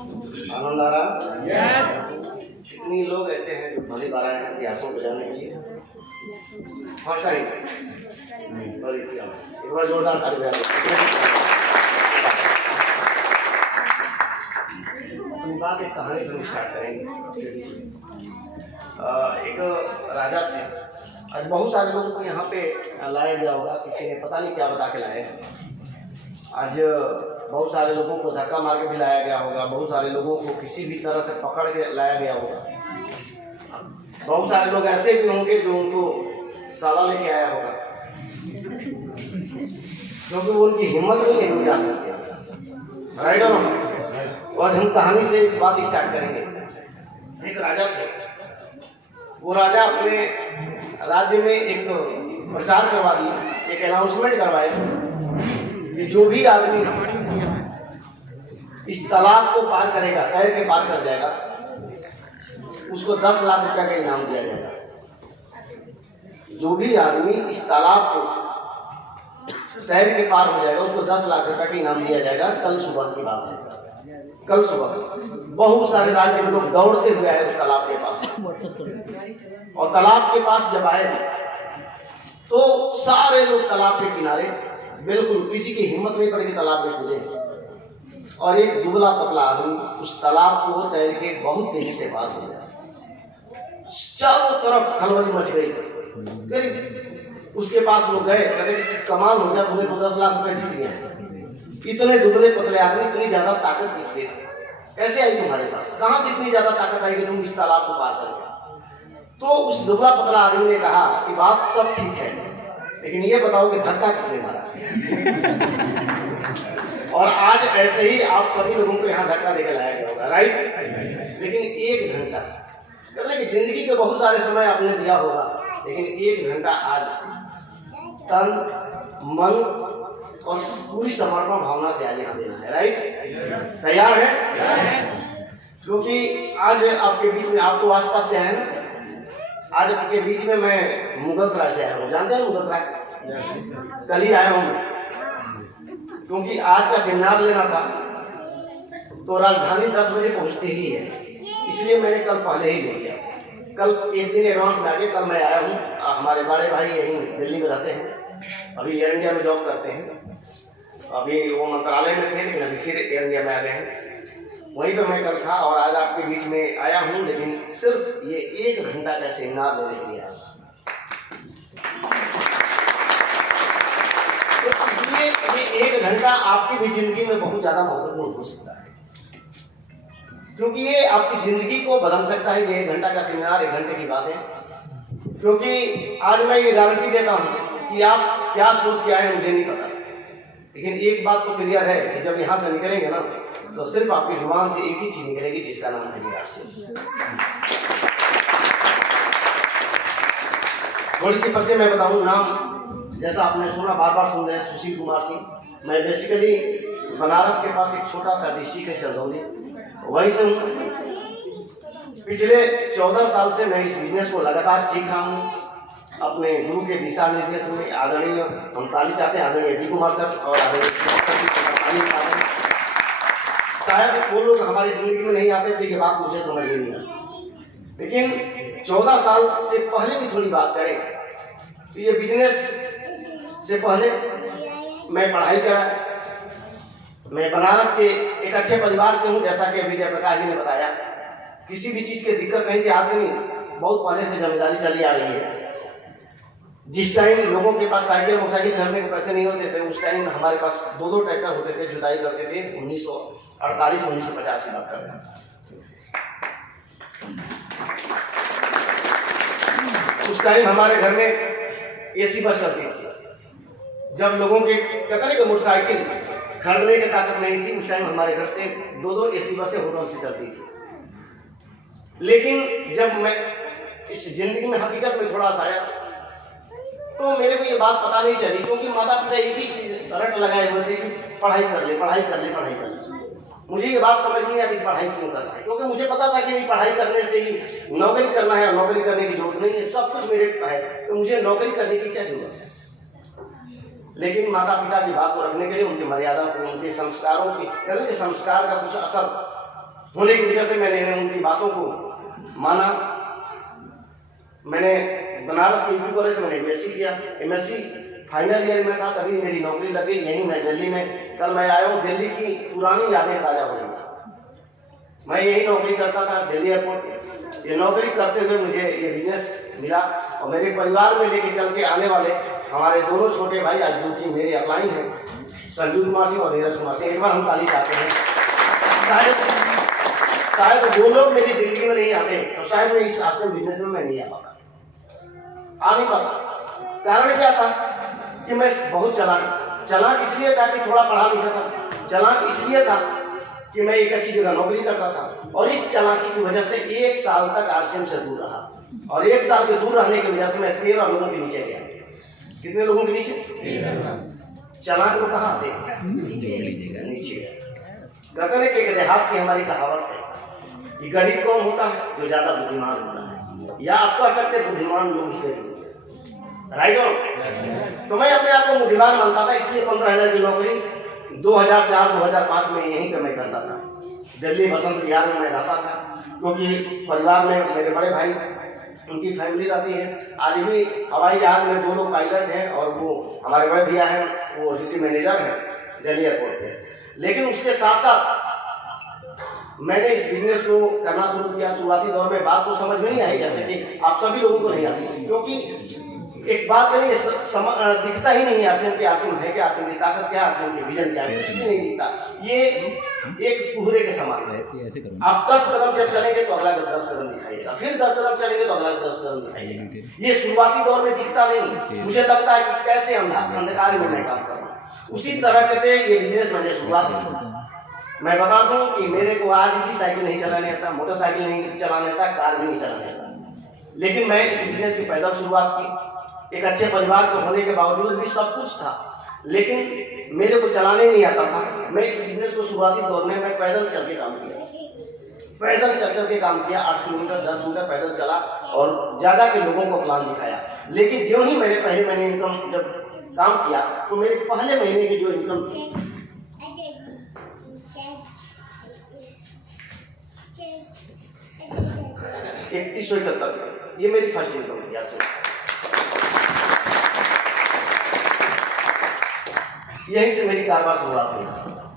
आनंद आ रहा? यस। कितनी लोग ऐसे हैं जो पहली बार आए हैं बिहार को जाने के लिए? First time? बड़ी एक बार जोरदार ताली बजा दो। अपनी बात एक कहानी से स्टार्ट करेंगे। एक राजा थे। आज बहुत सारे लोगों को यहाँ पे लाया गया होगा, किसी ने पता नहीं क्या बता के लाए हैं। आज बहुत सारे लोगों को धक्का मार के भी लाया गया होगा, बहुत सारे लोगों को किसी भी तरह से पकड़ के लाया गया होगा। बहुत सारे लोग ऐसे भी होंगे जो उनको साला लेके आया होगा, क्योंकि वो उनकी हिम्मत नहीं है वो जा सकते। राइट और आज हम कहानी से एक बात स्टार्ट करेंगे। एक राजा थे। वो राजा अपने राज्य में एक प्रचार करवा दिए, एक अनाउंसमेंट करवाए कि जो भी आदमी इस तालाब को पार करेगा, तैर के पार कर जाएगा, उसको 10 लाख रुपया का इनाम दिया जाएगा। जो भी आदमी इस तालाब को तैर के पार हो जाएगा, उसको 10 लाख रुपया का इनाम दिया जाएगा। कल सुबह की बात है। कल सुबह बहुत सारे राज्य में लोग दौड़ते हुए आए उस तालाब के पास, और तालाब के पास जब आए तो सारे लोग तालाब के किनारे, बिल्कुल किसी की हिम्मत नहीं पड़ी कि तालाब में कूदे, और एक दुबला पतला आदमी उस तालाब को तैर के बहुत तेजी से पार हो गया। चारों तरफ खलबली मच गई। फिर उसके पास लोग गए, कहते कमाल हो गया, तुमने तो 10 लाख रुपए जीत गया। इतने दुबले पतले आदमी, इतनी ज्यादा ताकत किसके, कैसे आई तुम्हारे पास? कहां से इतनी ज्यादा ताकत आई कि तुम इस तालाब को पार कर गए? तो उस दुबला पतला आदमी ने कहा कि बात सब ठीक है, लेकिन ये बताओ कि धक्का किसने मारा? और आज ऐसे ही आप सभी लोगों को यहाँ धक्का देकर लाया गया होगा, राइट? लेकिन 1 घंटा, कहते हैं कि जिंदगी के बहुत सारे समय आपने दिया होगा, लेकिन 1 घंटा आज तन मन और पूरी समर्पण भावना से आज यहाँ देना है, राइट? तैयार है? क्योंकि आज आपके बीच में, आप तो आसपास से आए हैं, आज आपके बीच में मैं मुगलसराय से आया हूँ। जानते हैं मुगलसराय? कल ही आया हूँ क्योंकि आज का सेमिनार लेना था, तो राजधानी 10 बजे पहुँचती ही है, इसलिए मैंने कल पहले ही ले लिया। कल एक दिन एडवांस में आके कल मैं आया हूँ। हमारे बड़े भाई यहीं दिल्ली में रहते हैं, अभी एयर इंडिया में जॉब करते हैं। अभी वो मंत्रालय में थे, लेकिन अभी फिर एयर इंडिया में आ गए हैं। वहीं पर मैं कल था और आज आपके बीच में आया हूँ, लेकिन सिर्फ ये 1 घंटा का सेमिनार लेने के लिए आया। तो इसलिए ये 1 घंटा आपकी भी जिंदगी में बहुत ज्यादा महत्वपूर्ण हो सकता है, क्योंकि ये आपकी जिंदगी को बदल सकता है। ये 1 घंटा का सेमिनार, 1 घंटे की बात है। क्योंकि आज मैं ये गारंटी देता हूँ कि आप क्या सोच के आए हैं मुझे नहीं पता, लेकिन एक बात तो क्लियर है कि जब यहाँ से निकलेंगे ना, तो सिर्फ आपकी जुबान से एक ही चीज निकलेगी, जिसका नाम है निराशा। थोड़ी सी परिचय मैं बताऊं। नाम जैसा आपने सुना, बार बार सुन रहे हैं, सुशील कुमार सिंह। मैं बेसिकली बनारस के पास एक छोटा सा डिस्ट्रिक्ट है चंदौली, वहीं से हूँ। पिछले 14 साल से मैं इस बिजनेस को लगातार सीख रहा हूँ, अपने गुरु के दिशा निर्देश में। आदरणीय हम ताली चाहते हैं आदरणीय डी कुमार सर और आदरणीय, शायद वो लोग हमारी जिंदगी में नहीं आते थे, ये बात मुझे समझ में नहीं आती। लेकिन 14 साल से पहले की थोड़ी बात करें तो ये बिजनेस से पहले मैं पढ़ाई करा। मैं बनारस के एक अच्छे परिवार से हूँ, जैसा कि विजय प्रकाश जी ने बताया। किसी भी चीज की दिक्कत नहीं थी, आज नहीं, बहुत पहले से जिम्मेदारी चली आ रही है। जिस टाइम लोगों के पास साइकिल मोटरसाइकिल खरीदने के पैसे नहीं होते थे, उस टाइम हमारे पास 2 ट्रैक्टर होते थे, जुताई करते थे। 1948 1950 की बात कर रहे हैं। उस टाइम हमारे घर में एसी बस चलती थी। जब लोगों के कहते हैं कि मोटरसाइकिल खरीदने की ताकत नहीं थी, उस टाइम हमारे घर से 2 एसी बसें होटल से चलती थी। लेकिन जब मैं इस जिंदगी में हकीकत में थोड़ा सा आया, तो मेरे को ये बात पता नहीं चली, क्योंकि माता पिता एक ही चीज रट लगाए हुए थे कि पढ़ाई कर ले, पढ़ाई कर ले, पढ़ाई कर ले। मुझे ये बात समझ नहीं आती पढ़ाई क्यों करना है, क्योंकि मुझे पता था कि नहीं, पढ़ाई करने से ही नौकरी करना है, नौकरी करने की जरूरत नहीं है, सब कुछ मेरे है, तो मुझे नौकरी करने की क्या जरूरत है। लेकिन माता पिता की बात को रखने के लिए, उनकी मर्यादा को, उनके संस्कारों की, कहते हैं संस्कार का कुछ असर होने की वजह से मैंने उनकी बातों को माना। मैंने बनारस के कॉलेज से मैंने एमएससी किया। एमएससी फाइनल ईयर में था तभी मेरी नौकरी लगी यहीं मैं दिल्ली में। कल मैं आया हूँ, दिल्ली की पुरानी यादें ताजा हो रही थी। मैं यही नौकरी करता था दिल्ली एयरपोर्ट। ये नौकरी करते हुए मुझे ये बिजनेस मिला और मेरे परिवार में लेके चल के आने वाले हमारे दोनों छोटे भाई आज जो कि मेरे अपलाइन हैं, संजू कुमार सिंह और धीरज कुमार सिंह, एक बार हम ताली चाहते हैं। शायद वो लोग मेरी जिंदगी में नहीं आते तो शायद मैं इस आश्रम बिजनेस में मैं नहीं आ नहीं पाता। कारण क्या था कि मैं बहुत चालाक इसलिए था कि थोड़ा पढ़ा लिखा था। चालाक इसलिए था कि मैं एक अच्छी जगह नौकरी करता था और इस चालाकी की वजह से 1 साल तक आश्रम से दूर रहा और 1 साल के दूर रहने की वजह से मैं 13 लोगों के नीचे गया। कितने लोगों के नीचे? चालाक लोग कहाँ आते हैं? नीचे। कहते हैं कि एक देहात की हमारी कहावत है कि गरीब कौन होता है? जो ज्यादा बुद्धिमान होता है, या आप कह सकते बुद्धिमान लोग ही गरीब होते हैं। राइट? तो मैं अपने आप को बुद्धिमान मानता था, इसलिए 15,000 की नौकरी 2004-2005 में यहीं पे मैं करता था। दिल्ली बसंत विहार में मैं रहता था क्योंकि परिवार में मेरे बड़े भाई उनकी फैमिली रहती है। आज भी हवाई जहाज में 2 लोग पायलट हैं और वो हमारे बड़े भैया हैं, वो ड्यूटी मैनेजर हैं दिल्ली एयरपोर्ट पे। लेकिन उसके साथ साथ मैंने इस बिजनेस को करना शुरू किया। शुरुआती दौर में बात तो समझ में नहीं आई, जैसे कि आप सभी लोगों को नहीं आती, क्योंकि एक बात नहीं दिखता ही नहीं आरसीएम की। आरसीएम है क्या? आरसीएम की ताकत क्या? आरसीएम की विजन क्या है? कुछ भी नहीं दिखता। ये एक कोहरे के समान है। आप 10 कदम जब चलेंगे तो अगला 10 कदम दिखाई देगा, फिर 10 कदम चलेंगे तो अगला 10 कदम दिखाई देगा। ये शुरुआती दौर में दिखता नहीं। मुझे लगता है कि कैसे अंधकार में मैं काम कर रहा हूँ। उसी तरह से ये बिजनेस मैंने शुरुआत की। मैं बता दूं कि मेरे को आज भी साइकिल नहीं चलाने आता, मोटरसाइकिल नहीं चलाने आता, कार भी नहीं चलाने आता, लेकिन मैं इस बिजनेस की पैदल शुरुआत की। एक अच्छे परिवार के होने के बावजूद भी सब कुछ था, लेकिन मेरे को चलाने नहीं आता था। मैं इस बिजनेस को शुरुआती दौर में मैं पैदल चल के काम किया। पैदल चल के काम किया। 8 किलोमीटर 10 किलोमीटर पैदल चला और ज्यादा के लोगों को प्लान दिखाया। लेकिन जो ही मैंने पहले महीने इनकम जब काम किया तो मेरे पहले महीने की जो इनकम थी 3171, ये मेरी फर्स्ट इनकम थी। आज यहीं से मेरी कारोबार शुरुआत हुई,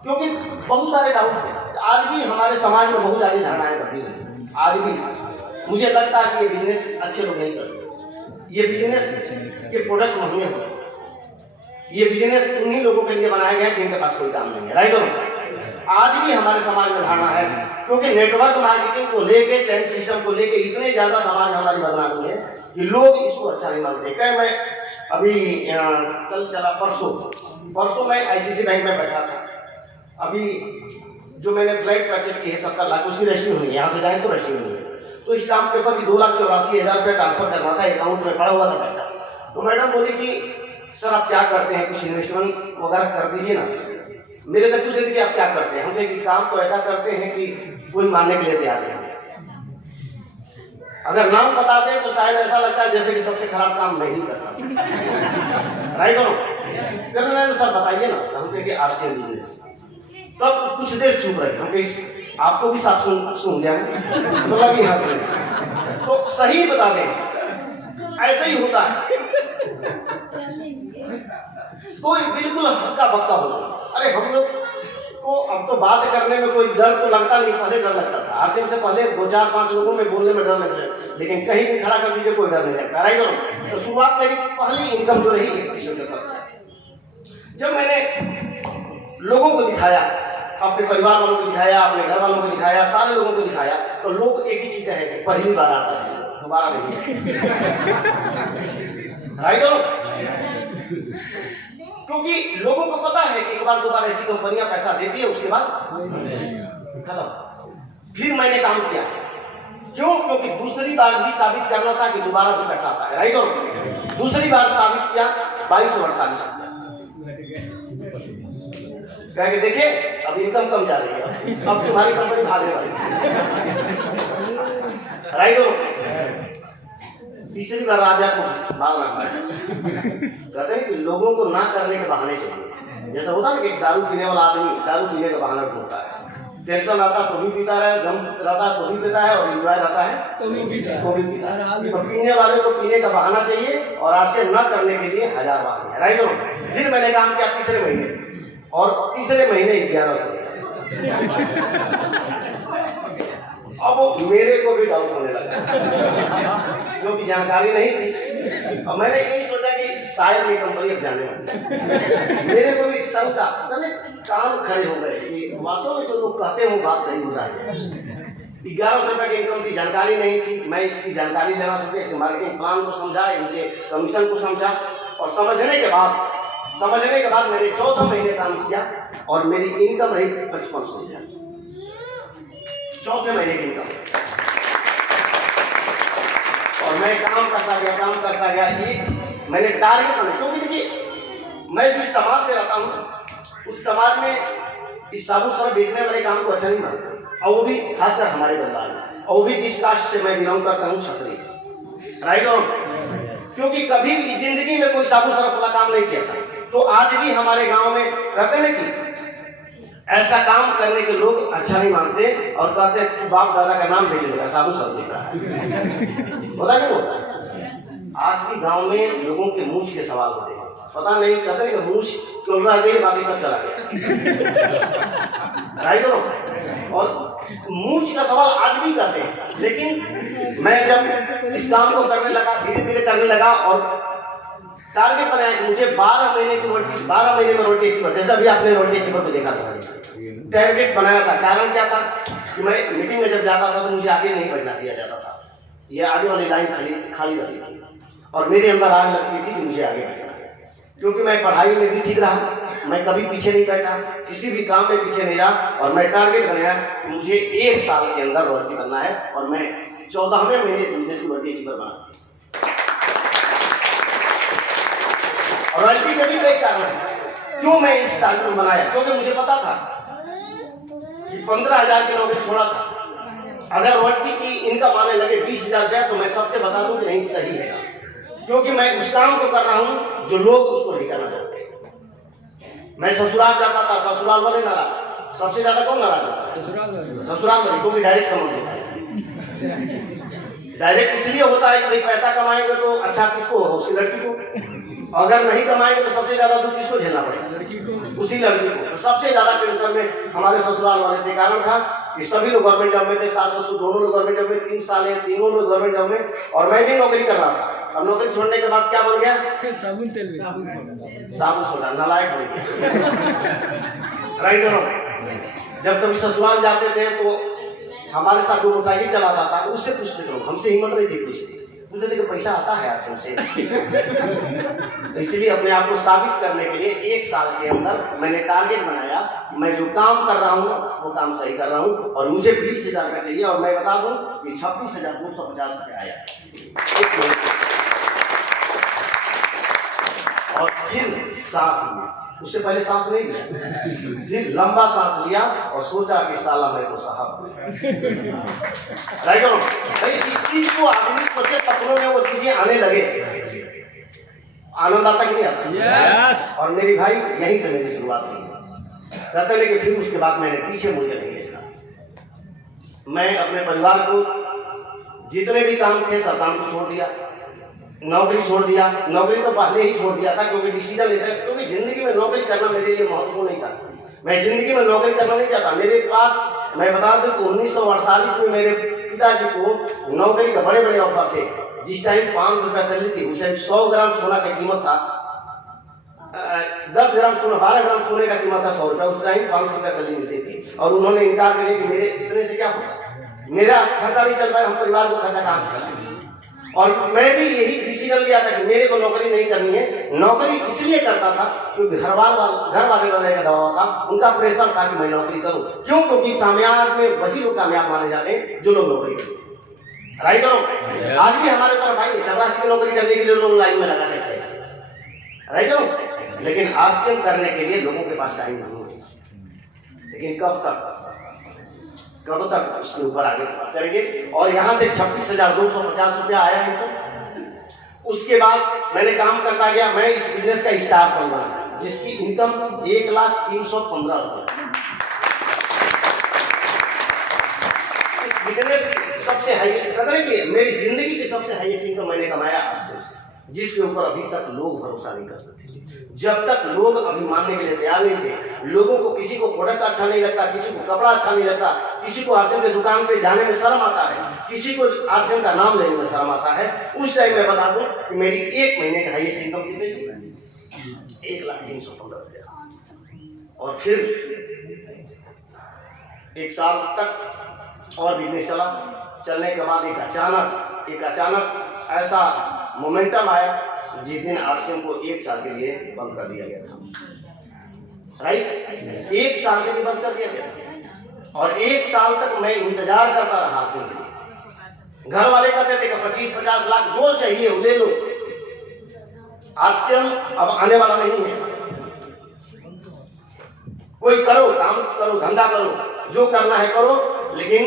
क्योंकि बहुत सारे डाउट थे। आज भी हमारे समाज में बहुत ज्यादा धारणाएं बढ़ी हुई। आज भी मुझे लगता है कि ये बिजनेस अच्छे लोग नहीं करते। ये बिजनेस के प्रोडक्ट महंगे होते हैं। ये बिजनेस उन्हीं लोगों के लिए बनाया गया है जिनके पास कोई काम नहीं है। राइट? आज भी हमारे समाज में धारणा है, क्योंकि नेटवर्क मार्केटिंग को लेके, चैन सिस्टम को लेके इतने ज्यादा समाज में हमारी बदनामी है कि लोग इसको अच्छा नहीं मानते। क्या मैं अभी कल चला परसों मैं आईसीसी बैंक में बैठा था। अभी जो मैंने फ्लाइट परचेज की है 70 लाख, उसकी रजिस्ट्री हुई है। यहाँ से जाए तो रजिस्ट्री हुई है। तो स्टाम्प पेपर की 2,84,000 रुपये ट्रांसफर करना था, अकाउंट में पड़ा हुआ था पैसा। तो मैडम बोली कि सर आप क्या करते हैं, कुछ इन्वेस्टमेंट वगैरह कर दीजिए ना। मेरे से पूछे थे कि आप क्या करते हैं। हम कहे कि काम तो ऐसा करते हैं कि कोई मानने के लिए तैयार नहीं है। अगर नाम बताते हैं तो शायद ऐसा लगता है जैसे कि सबसे खराब काम मैं ही करता हूं। राइट? तो सर बताइए ना। हम कहे कि आरसीएम बिजनेस। तब कुछ देर चुप रहे। हम कहे आपको भी साफ सुन लिया तो लगी हंस रहे। तो सही बता दें, ऐसे ही होता है। तो बिल्कुल हक्का बक्का होगा। अरे हम लोग को अब तो बात करने में कोई डर तो लगता नहीं, पहले डर लगता था। आरसीएम से पहले 2-4-5 लोगों में बोलने में डर लगता, लेकिन कहीं भी खड़ा कर दीजिए कोई डर नहीं लगता। राइट? तो शुरुआत मेरी पहली इनकम जो रही 31,71। जब मैंने लोगों को दिखाया, अपने परिवार वालों को दिखाया, अपने घर वालों को दिखाया, सारे लोगों को दिखाया, तो लोग एक ही चीज कहेंगे, पहली बार आता है, दोबारा नहीं है। राइट? क्योंकि लोगों को पता है कि एक बार 2 बार ऐसी कंपनियां पैसा देती है, उसके बाद खत्म। फिर मैंने काम किया। क्यों? क्योंकि दूसरी बार भी साबित करना था कि दोबारा भी पैसा आता है। राइट? और दूसरी बार साबित किया 2248 रुपया। कह के देखिए अब इनकम कम जा रही है, अब तुम्हारी कंपनी भागने वाली है। राइट? और तीसरी बार आ जाए तो भागना कहते हैं कि लोगों को ना करने के बहाने चाहिए। जैसा होता है ना कि दारू पीने वाला आदमी दारू पीने का बहाना ढूंढता है, टेंशन रहता तो भी पीता है, गम रहता तो भी पीता है, और एंजॉय रहता है तो भी पीता है। तो पीने वाले को पीने का बहाना चाहिए और आज से न करने के लिए 1000 बहाने हैं, राइट हो। फिर मैंने काम किया तीसरे महीने, और तीसरे महीने 1100। अब वो मेरे को भी डाउट होने लगा क्योंकि जानकारी नहीं थी। और मैंने यही सोचा कि शायद ये कंपनी अब जाने वाली है। मेरे को भी शंका, मैंने कान खड़े हो गए कि वास्तव में जो लोग कहते हैं वो बात सही होता है। 1100 रुपये की इनकम थी, जानकारी नहीं थी। मैं इसकी जानकारी लेना सोचा, इसके मार्केटिंग प्लान को समझा, इनके कमीशन को समझा, और समझने के बाद मैंने 14 महीने काम किया और मेरी इनकम रही 5500 रुपया, चौथे महीने की इनकम। और मैं काम करता गया। ये मैंने टारगेट बनाया, क्योंकि देखिए मैं जिस समाज से रहता हूँ उस समाज में इस साबुन सर्फ बेचने वाले काम को अच्छा नहीं मानते, और वो भी खासकर हमारे परिवार में, और वो भी जिस कास्ट से मैं बिलोंग करता हूँ, क्षत्रिय, राइट ऑन। क्योंकि कभी भी जिंदगी में कोई साबुन सर्फ वाला काम नहीं किया था। तो आज भी हमारे गांव में कहते हैं कि ऐसा काम करने के लोग अच्छा नहीं मानते और कहते हैं कि बाप दादा का नाम बेच देगा, साबुन सर्फ बेच रहा है। होता नहीं होता? आज भी गांव में लोगों के मूंछ के सवाल होते हैं, पता नहीं, कहते हैं कि मूंछ क्यों रह गई, बाकी सब चला गया, राइट हो। और मूंछ का सवाल आज भी करते हैं। लेकिन मैं जब इस काम को करने लगा, धीरे धीरे करने लगा, और टारगेट बनाया कि मुझे 12 महीने में रोटी अचीवर, जैसा भी आपने रोटी अचीवर को देखा था, टारगेट बनाया था। कारण क्या था कि मैं मीटिंग में जब जाता था तो मुझे आगे नहीं बढ़ना दिया जाता था, ये आगे वाली लाइन खाली रहती थी, और मेरे अंदर आग लगती थी कि मुझे आगे बढ़ना है। क्योंकि मैं पढ़ाई में भी ठीक रहा, मैं कभी पीछे नहीं बैठा, किसी भी काम में पीछे नहीं रहा, और मैं टारगेट बनाया कि मुझे 1 साल के अंदर रोटी बनना है, और मैं 14वें महीने से बिजनेस को रोटी अचीवर बना। और रॉयल्टी का भी कई कारण है क्यों मैं इस टारगेट को बनाया, क्योंकि मुझे पता था कि 15,000 की नौकरी छोड़ा था, अगर रॉयल्टी की इनकम आने लगे 20,000 रुपया, तो मैं सबसे बता दूं कि नहीं सही है, क्योंकि मैं उस काम को कर रहा हूं जो लोग उसको नहीं करना चाहते। मैं ससुराल जाता था, ससुराल वाले नाराज, सबसे ज्यादा कौन नाराज होता है? ससुराल वाले, क्योंकि डायरेक्ट संबंध होता है। डायरेक्ट इसलिए होता है कि भाई पैसा कमाएंगे तो अच्छा किसको होगा? उसी लड़की को। अगर नहीं कमाएंगे तो सबसे ज्यादा दुख किसको झेलना पड़ेगा? उसी लड़की को। तो सबसे ज्यादा टेंशन में हमारे ससुराल वाले थे। कारण था कि सभी लोग गवर्नमेंट जॉब में थे, सास ससुर दोनों लोग गवर्नमेंट जॉब में, 3 साल है, तीनों लोग गवर्नमेंट जॉब में, और मैं भी नौकरी कर रहा था। अब नौकरी छोड़ने के बाद क्या बन गया? साबुन सोडा, नालायक बन गया, राइट नो। जब कभी ससुराल जाते थे तो हमारे साथ जो मोटरसाइकिल चलाता था उससे पूछते थे, हमसे हिम्मत नहीं थी पूछते थे कि पैसा आता है आपसे हमसे। तो इसलिए अपने आप को साबित करने के लिए 1 साल के अंदर मैंने टारगेट बनाया कि मैं जो काम कर रहा हूँ वो काम सही कर रहा हूँ, और मुझे 20,000 का चाहिए। और मैं बता दूं कि 26,250 रुपया आया। और फिर सांस लिया, उससे पहले सांस नहीं लिया, फिर लंबा सांस लिया और सोचा कि साला मैं तो साहब, राइट हो। इस चीज को आदमी सोचे, सपनों में वो चीजें आने लगे, आनंद आता कि नहीं आता? yes. और मेरी भाई यहीं से मेरी शुरुआत हुई। कहते हैं कि फिर उसके बाद मैंने पीछे मुड़ के नहीं देखा। मैं अपने परिवार को जितने भी काम थे सब काम को छोड़ दिया, नौकरी छोड़ दिया। नौकरी तो पहले ही छोड़ दिया था, क्योंकि डिसीजन लेते हैं, क्योंकि जिंदगी में नौकरी करना मेरे लिए महत्वपूर्ण नहीं था। मैं जिंदगी में नौकरी करना नहीं चाहता। मेरे पास, मैं बता दूं कि 1948 में मेरे पिताजी को नौकरी का बड़े बड़े ऑफर थे। जिस टाइम 500 रुपया सैलरी थी, उस टाइम 100 ग्राम सोना की कीमत था 10 ग्राम सोना, 12 ग्राम सोने का कीमत था 100 रुपया। उस टाइम 500 रुपया सैलरी मिलती थी, और उन्होंने इनकार कर दिया कि मेरे इतने से क्या होगा, मेरा खर्चा नहीं चल पाएगा, हम परिवार को खर्चा कहां से करेंगे। और मैं भी यही डिसीजन लिया था कि मेरे को नौकरी नहीं करनी है। नौकरी इसलिए करता था क्योंकि घर वाले का दबाव था, उनका प्रेशर था कि मैं नौकरी करूं। क्यों? क्योंकि सामयान में वही लोग कामयाब माने जाते हैं जो लोग नौकरी करते हैं, राइट हो। आज भी हमारे तरफ भाई चपरासी की नौकरी करने के लिए लोग लाइन में लगा रहते हैं, राइट हो। लेकिन आश्रम करने के लिए लोगों के पास टाइम नहीं है। लेकिन कब तक उसके ऊपर आगे करेंगे। और यहाँ से 26,250 रुपया आया इनको। उसके बाद मैंने काम करता गया, मैं इस बिजनेस का स्टार बना, जिसकी इनकम 1,315,000 रुपया। बिजनेस सबसे हाई कदर की मेरी जिंदगी की सबसे हाईएस्ट इनकम मैंने कमाया आरसीएम से, जिसके ऊपर अभी तक लोग भरोसा नहीं करते थे। जब तक लोग अभी मानने के लिए तैयार नहीं थे, लोगों को किसी को प्रोडक्ट अच्छा नहीं लगता, किसी को कपड़ा अच्छा नहीं लगता, किसी को आरसीएम के दुकान पे जाने में शर्म आता है, किसी को आरसीएम का नाम लेने में शर्म आता है, उस टाइम मैं बता दूं कि मेरी एक महीने की हाईएस्ट इनकम कितनी थी? 1,315,000। और फिर एक साल तक और बिजनेस चला। चलने के बाद एक अचानक ऐसा मोमेंटम आया जिस दिन आरसीएम को 1 साल के लिए बंद कर दिया गया था। राइट, 1 साल के लिए बंद कर दिया गया था और 1 साल तक मैं इंतजार करता रहा आरसीएम के लिए। घर वाले कहते थे कि 25-50 लाख जो चाहिए वो ले लो, आरसीएम अब आने वाला नहीं है, कोई करो, काम करो, धंधा करो, जो करना है करो, लेकिन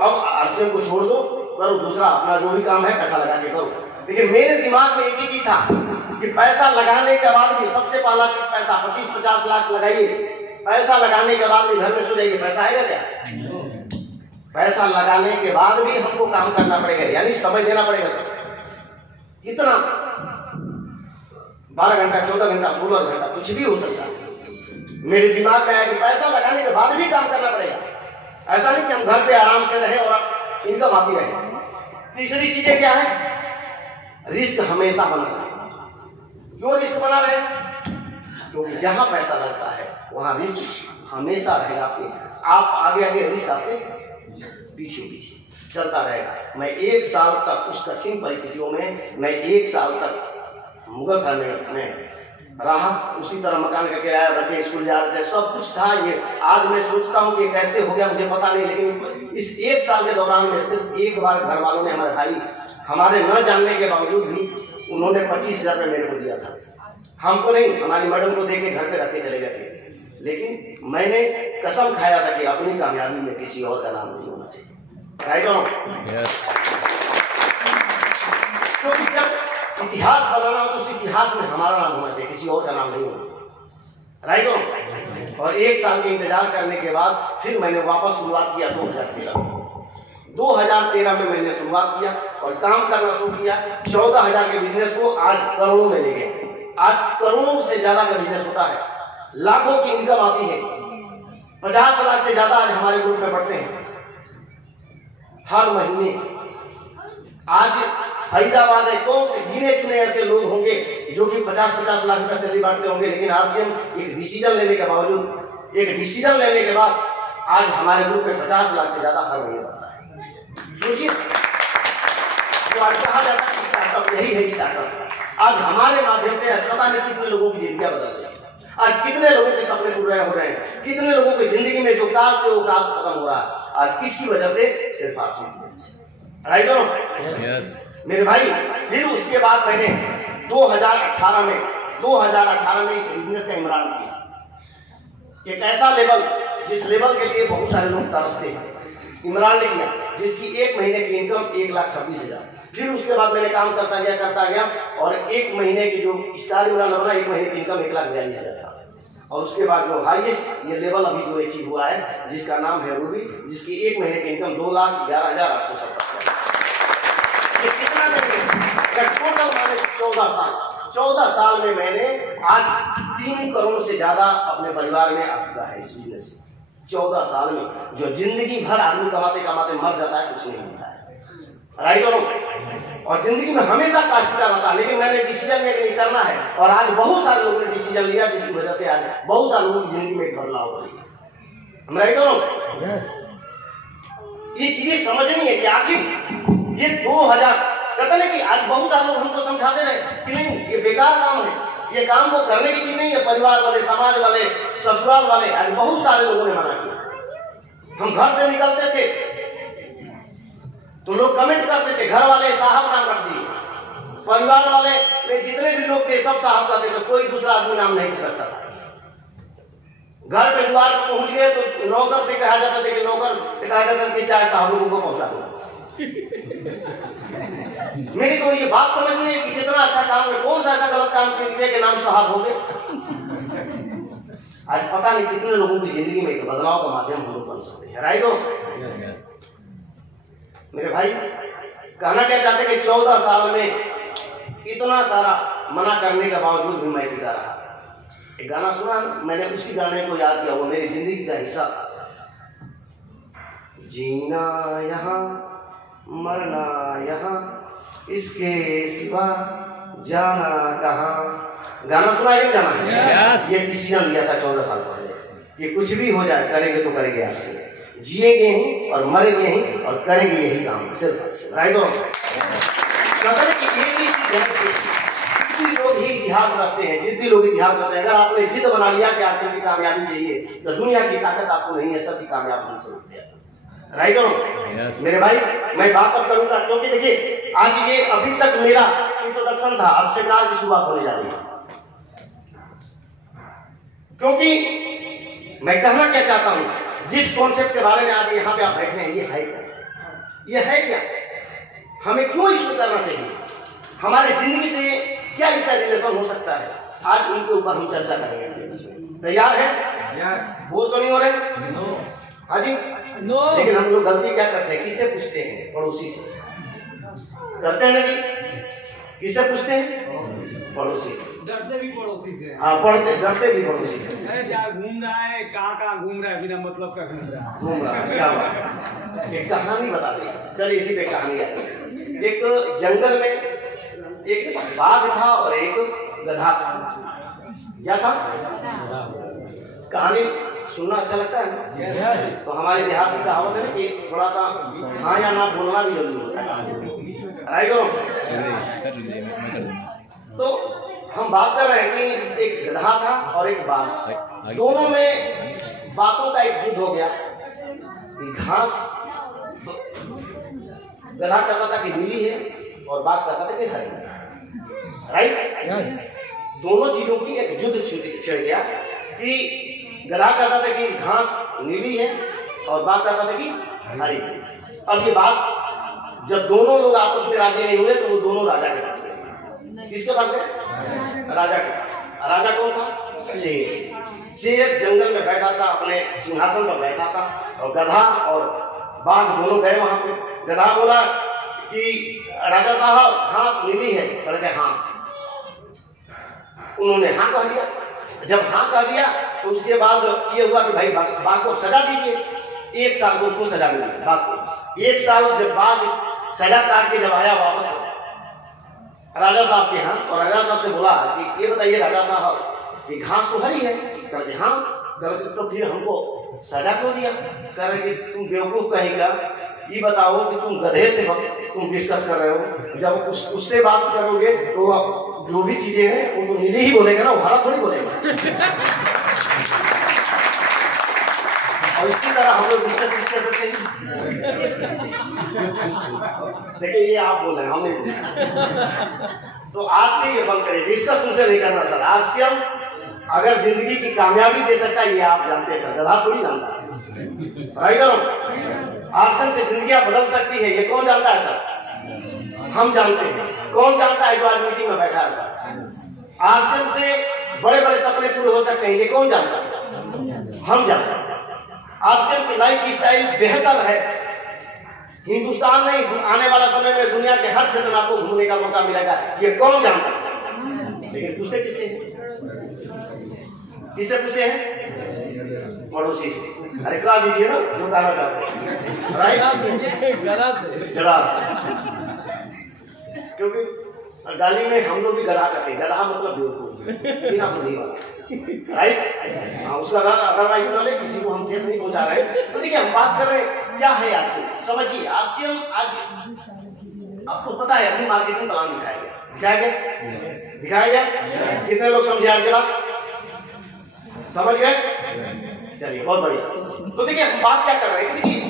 अब आरसीएम को छोड़ दो, करो दूसरा अपना जो भी काम है पैसा लगा के करो। लेकिन मेरे दिमाग में एक ही चीज था कि पैसा लगाने के बाद भी सबसे पहला चीज पैसा, 25-50 लाख लगाइए, पैसा लगाने के बाद भी घर में सो जाइए, पैसा आएगा क्या? पैसा लगाने के बाद भी हमको काम करना पड़ेगा, यानी समय देना पड़ेगा सब। इतना 12 घंटा, 14 घंटा, 16 घंटा, कुछ भी हो सकता है। मेरे दिमाग में आया कि पैसा लगाने के बाद भी काम करना पड़ेगा, ऐसा नहीं कि हम घर पे आराम से रहे और इनकम आती रहे। तीसरी चीजें क्या है? रिस्क हमेशा बना रहे। क्यों रिस्क बना रहे? क्योंकि जहां पैसा लगता है वहां रिस्क हमेशा रहेगा आपके, आप आगे आगे, रिस्क आपके पीछे पीछे चलता रहेगा। मैं 1 साल तक उस कठिन परिस्थितियों में, मैं 1 साल तक मुगलसराय में रहा। उसी तरह मकान का किराया, बच्चे स्कूल जा रहे थे, सब कुछ था। ये आज मैं सोचता हूँ कि कैसे हो गया मुझे पता नहीं, लेकिन इस 1 साल के दौरान में सिर्फ एक बार घर वालों ने, हमारे भाई, हमारे न जानने के बावजूद भी उन्होंने 25,000 रुपये मेरे को दिया था। हमको नहीं, हमारी मैडम को दे के घर पे रख के चले गए थे, लेकिन मैंने कसम खाया था कि अपनी कामयाबी में किसी और का नाम नहीं होना चाहिए। राइट और क्योंकि जब इतिहास बनाना हो तो उस इतिहास में हमारा नाम होना चाहिए, किसी और का नाम नहीं होना चाहिए। राइट। और 1 साल के इंतजार करने के बाद फिर मैंने वापस शुरुआत किया 2013 में मैंने शुरुआत किया और काम करना शुरू किया। 14,000 के बिजनेस को आज करोड़ों में ले गए। आज करोड़ों से ज्यादा का बिजनेस होता है, लाखों की इनकम आती है, 50 लाख से ज्यादा आज हमारे ग्रुप में बढ़ते हैं हर महीने। आज फरीदाबाद है, कौन से गिने चुने ऐसे लोग होंगे जो कि 50-50 लाख रुपए सैलरी बांटते होंगे, लेकिन आरसीएम एक डिसीजन लेने के बावजूद, एक डिसीजन लेने के बाद आज हमारे ग्रुप में 50 लाख से ज्यादा हर महीने बढ़ता है। सोचिए, तो आज कहा जाता है स्टार्टअप, यही है स्टार्टअप। आज हमारे माध्यम से पता नहीं कितने लोगों की जिंदगी बदल रही है, आज कितने लोगों के सपने पूरे हो रहे हैं, कितने लोगों की जिंदगी में जो काश थे वो काश खत्म हो रहा है। आज किसकी वजह से? सिर्फ आरसीएम की वजह से। राइट और यस मेरे भाई। फिर उसके बाद मैंने 2018 में इस बिजनेस का इमरान किया। एक ऐसा लेवल जिस लेवल के लिए बहुत सारे लोग तरसते हैं, इमरान ने किया, जिसकी 1 महीने की इनकम 1,26,000। फिर उसके बाद मैंने काम करता गया और 1 महीने की जो स्टार इमरान बना, 1 महीने की इनकम 1,42,000 था। और उसके बाद जो हाईएस्ट ये लेवल अभी जो अचीव हुआ है, जिसका नाम है रूबी, जिसकी 1 महीने की इनकम 2,11,870। कितना टोटल मैंने 14 साल में मैंने आज 3 करोड़ से ज्यादा अपने परिवार में आ चुका है इस बिजनेस से। 14 साल में, जो जिंदगी भर आदमी कमाते कमाते मर जाता है, कुछ नहीं मिलता है। राइट और जिंदगी में हमेशा काश्तिका रहता है, लेकिन मैंने डिसीजन लिया कि नहीं करना है। और आज बहुत सारे लोगों ने डिसीजन लिया, जिसकी वजह से आज बहुत सारे लोगों की जिंदगी में एक बदलाव हो रही है। हम राइट ये चीजें समझनी है कि आखिर ये 2000 कहते ना कि आज बहुत सारे लोग हमको समझाते रहे कि नहीं ये बेकार काम है, ये काम को करने की चीज नहीं है। परिवार वाले, समाज वाले, ससुराल वाले, आज बहुत सारे लोगों ने मना किया। हम घर से निकलते थे तो लोग कमेंट करते थे, घर वाले साहब नाम रख दिए। परिवार वाले में जितने भी लोग थे सब साहब कहते थे, कोई दूसरा आदमी नाम नहीं रखता था। घर पे द्वार पर पहुंच गए तो नौकर से कहा जाता था कि चाय साहब लोगों को पहुंचा दो। मेरी तो ये बात समझ नहीं कि कितना अच्छा काम है, कौन सा ऐसा गलत काम किया के नाम साहब हो गए। आज पता नहीं कितने लोगों की जिंदगी में एक बदलाव का माध्यम हम लोग बन सकते हैं। राइट हो मेरे भाई कहना क्या चाहते कि 14 साल में इतना सारा मना करने के बावजूद भी मैं टिका रहा। एक गाना सुना, मैंने उसी गाने को याद किया, वो मेरी जिंदगी का हिस्सा था। जीना यहाँ मरना यहाँ, इसके सिवा जाना कहाँ। गाना सुना है कि जाना है? ये डिसीजन लिया था 14 साल पहले, ये कुछ भी हो जाए करेंगे तो करेंगे, आज से जिएंगे ही और मरेंगे ही और करेंगे यही काम, सिर्फ राइट। जितने लोग ही इतिहास रचते हैं, जितने लोग इतिहास रचते हैं, अगर आपने जिद बना लिया कि आज की कामयाबी चाहिए तो दुनिया की ताकत आपको नहीं है, सबकी कामयाबी हमसे रुक गया। राइट हो मेरे भाई। मैं बात अब करूंगा क्योंकि देखिए आज ये अभी तक मेरा इंट्रोडक्शन था, अब सेमिनार की शुरुआत होने जा रही है। क्योंकि मैं कहना क्या चाहता हूं, जिस कॉन्सेप्ट के बारे में आज यहाँ पे आप बैठे हैं, ये है क्या? ये है क्या? हमें क्यों इसको करना चाहिए? हमारे जिंदगी से क्या इसका रिलेशन हो सकता है? आज इनके ऊपर हम चर्चा करेंगे। तैयार है? वो तो नहीं हो रहे? हाँ जी नो। लेकिन हम लोग गलती क्या करते हैं? किससे पूछते हैं? पड़ोसी से करते हैं ना जी। किससे पूछते हैं? पड़ोसी से। डरते भी पड़ोसी से। हाँ डरते भी पड़ोसी से। घूम रहा है, कहाँ घूम रहा है, बिना मतलब का घूम रहा है। क्या बात। एक कहानी बता दें, चलिए इसी पे कहानी है। एक जंगल में एक बाघ था और एक गधा था। क्या था? कहानी सुनना अच्छा लगता है ना? तो हमारे देहात की कहावत है कि थोड़ा सा हाँ या ना बोलना भी जरूरी होता है। राइट हो? तो हम बात कर रहे हैं कि एक गधा था और एक बाघ, दोनों में बातों का एक युद्ध हो गया। घास गधा कहता था कि नीली है और बाघ कहता था कि हरी है। राइट? दोनों चीजों की एक युद्ध छिड़ गया कि गधा कहता था कि घास नीली है और बाघ कहता था कि हरी है। अब ये बात जब दोनों लोग आपस में राजी नहीं हुए तो वो दोनों राजा के पास गए। किसके पास गए? राजा के पास। राजा कौन था? शेर। शेर जंगल में बैठा था, अपने सिंहासन पर बैठा था, और गधा और बाघ दोनों गए वहां पे। गधा बोला कि राजा साहब घास नीली है। बोले हाँ। उन्होंने हाँ कह दिया। जब हाँ कह दिया तो उसके बाद ये हुआ कि भाई बाघ को सजा दीजिए। 1 साल को उसको सजा मिली बाघ को। 1 साल जब बाघ सजा काट के जब आया वापस राजा साहब के यहाँ, और राजा साहब से बोला कि ये बताइए राजा साहब ये घास तो हरी है। कहते हाँ। कहते तो फिर हमको सजा क्यों दिया? कह रहे कि तुम बेवकूफ कहेगा, ये बताओ कि तुम गधे से तुम डिस्कस कर रहे हो, जब उससे बात करोगे तो जो भी चीजें हैं वो तो नीली ही बोलेगा ना, वो हरा थोड़ी बोलेगा। और इसी तरह हम लोग डिस्कस करते हैं। देखिए ये आप बोल रहे हैं, हम नहीं बोल रहे। तो आज से ये बंद करिए, डिस्कस उनसे नहीं करना सर। आज से हम अगर जिंदगी की कामयाबी दे सकता है ये आप जानते हैं सर, गधा थोड़ी जानता है। राइट करो? आसन से जिंदगी बदल सकती है, ये कौन जानता है सर? हम जानते हैं। कौन जानता है जो आज मीटिंग में बैठा है सर? आसन से बड़े बड़े सपने पूरे हो सकते हैं, ये कौन जानता है? हम जानते हैं। आसन की लाइफ स्टाइल बेहतर है। हिंदुस्तान में आने वाला समय में दुनिया के हर क्षेत्र में आपको घूमने का मौका मिलेगा, ये कौन जानता है? लेकिन पूछते किससे? किससे पूछते हैं? पड़ोसी से। अरे कहा दीजिए ना जो कहना चाहते हैं। राइट? गधा से। गधा से। क्योंकि गाली में हम लोग भी गधा करते हैं। गधा मतलब बेवकूफ, बिना बुद्धि वाला। राइट? हाँ, उसका अदरवाइज ना ले, किसी को हम ठेस नहीं पहुंचा रहे। तो देखिए हम बात कर रहे हैं क्या है आरसीएम। समझिए आरसीएम आज आपको पता है अभी मार्केटिंग प्लान दिखाया गया। दिखाया गया? कितने लोग समझे आज के बाद? समझ गए? चलिए बहुत बढ़िया। तो देखिए हम बात क्या कर रहे हैं कि देखिए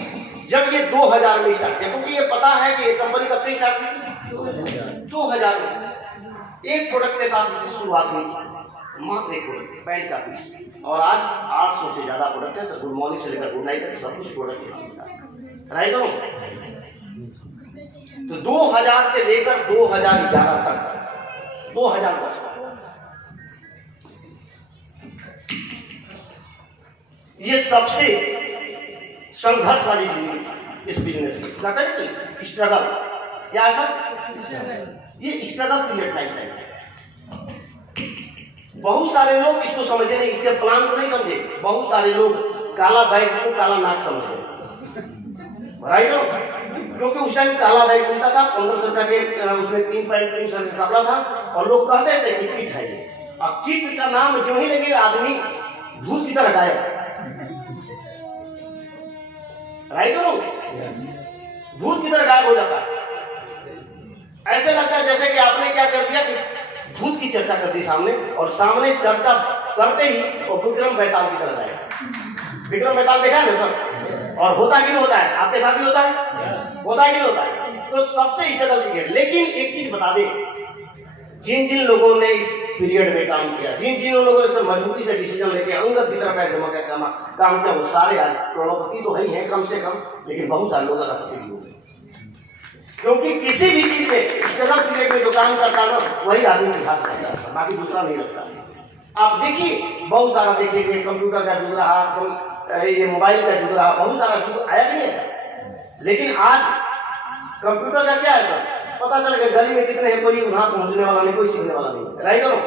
जब ये 2000 में स्टार्ट किया, क्योंकि ये पता है कि ये कंपनी कब से स्टार्ट हुई? 2000 में एक प्रोडक्ट के साथ शुरुआत हुई, मात्र एक प्रोडक्ट, पैंट का पीस। और आज 800 से ज्यादा प्रोडक्ट है सर। गुड मॉर्निंग से लेकर गुड नाइट तक सब कुछ प्रोडक्ट है। राइट हो? तो 2000 से लेकर 2011 तक 2000 वर्ष ये सबसे संघर्ष वाली जिंदगी थी। इस बिजनेस की, कहते हैं कि स्ट्रगल, क्या है सर, ये स्ट्रगल पीरियड था इस टाइम। बहुत सारे लोग इसको समझे नहीं, इसके प्लान को नहीं समझे। बहुत सारे लोग काला बैग को काला नाक समझ गए, राइट हो, क्योंकि उस टाइम काला बैग मिलता था 1500 रुपया के, उसमें 3 पैंट 3 शर्ट का कपड़ा था, और लोग कहते थे कि किट है ये, और किट का नाम जो ही लगे आदमी भूत की तरह गायब, राइट हो, भूत की तरह गायब हो जाता है। ऐसे लगता है जैसे कि आपने क्या कर दिया कि भूत की चर्चा कर दी सामने, और सामने चर्चा करते ही वो विक्रम बेताल की तरह गायब। विक्रम बेताल देखा है ना सर, और होता कि नहीं होता है, आपके साथ भी होता है, होता है कि नहीं होता है। तो सबसे स्ट्रगल पीरियड। लेकिन एक चीज बता दें, जिन जिन लोगों ने इस पीरियड में काम किया, जिन जिन लोगों ने मजबूती से डिसीजन लेके अंगत की तरफ जमा काम किया, वो सारे आज करोड़पति तो है ही हैं कम से कम, लेकिन बहुत सारे लोग अरबपति भी हो गए। क्योंकि किसी भी चीज में स्ट्रगल पीरियड में जो काम करता है ना, वही आदमी इतिहास रखता है, बाकी दूसरा नहीं रखता। आप देखिए, बहुत सारा देखिए कि कंप्यूटर का युग रहा, ये मोबाइल का युग रहा, बहुत सारा युग आया नहीं है। लेकिन आज कंप्यूटर का क्या है सर, पता चल गया गली में कितने हैं, कोई वहां पहुंचने वाला नहीं, कोई सीखने वाला नहीं, राइट करो।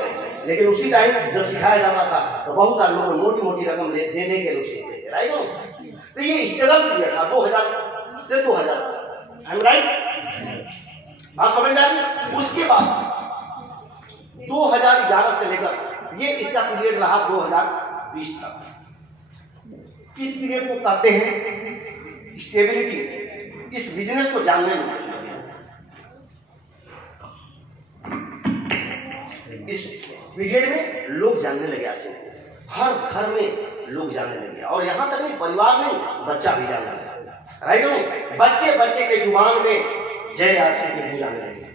लेकिन उसी टाइम जब सिखाया जाता था तो बहुत सारे लोग मोटी मोटी रकम दे दे के लोग सीखते थे, राइट करो। तो ये स्ट्रगल पीरियड था 2000 से 2000, आई एम राइट, बात समझ में आ रही। उसके बाद 2011 से लेकर ये इसका पीरियड रहा 2020 तक। किस पीरियड को कहते हैं स्टेबिलिटी, इस बिजनेस को जानने में। इस पीरियड में लोग जानने लगे, आज हर घर में लोग जानने लगे, और यहां तक नहीं परिवार में बच्चा भी जानने लगा, राइट हो। बच्चे के जुबान में जय आरसी की पूजा में लगे।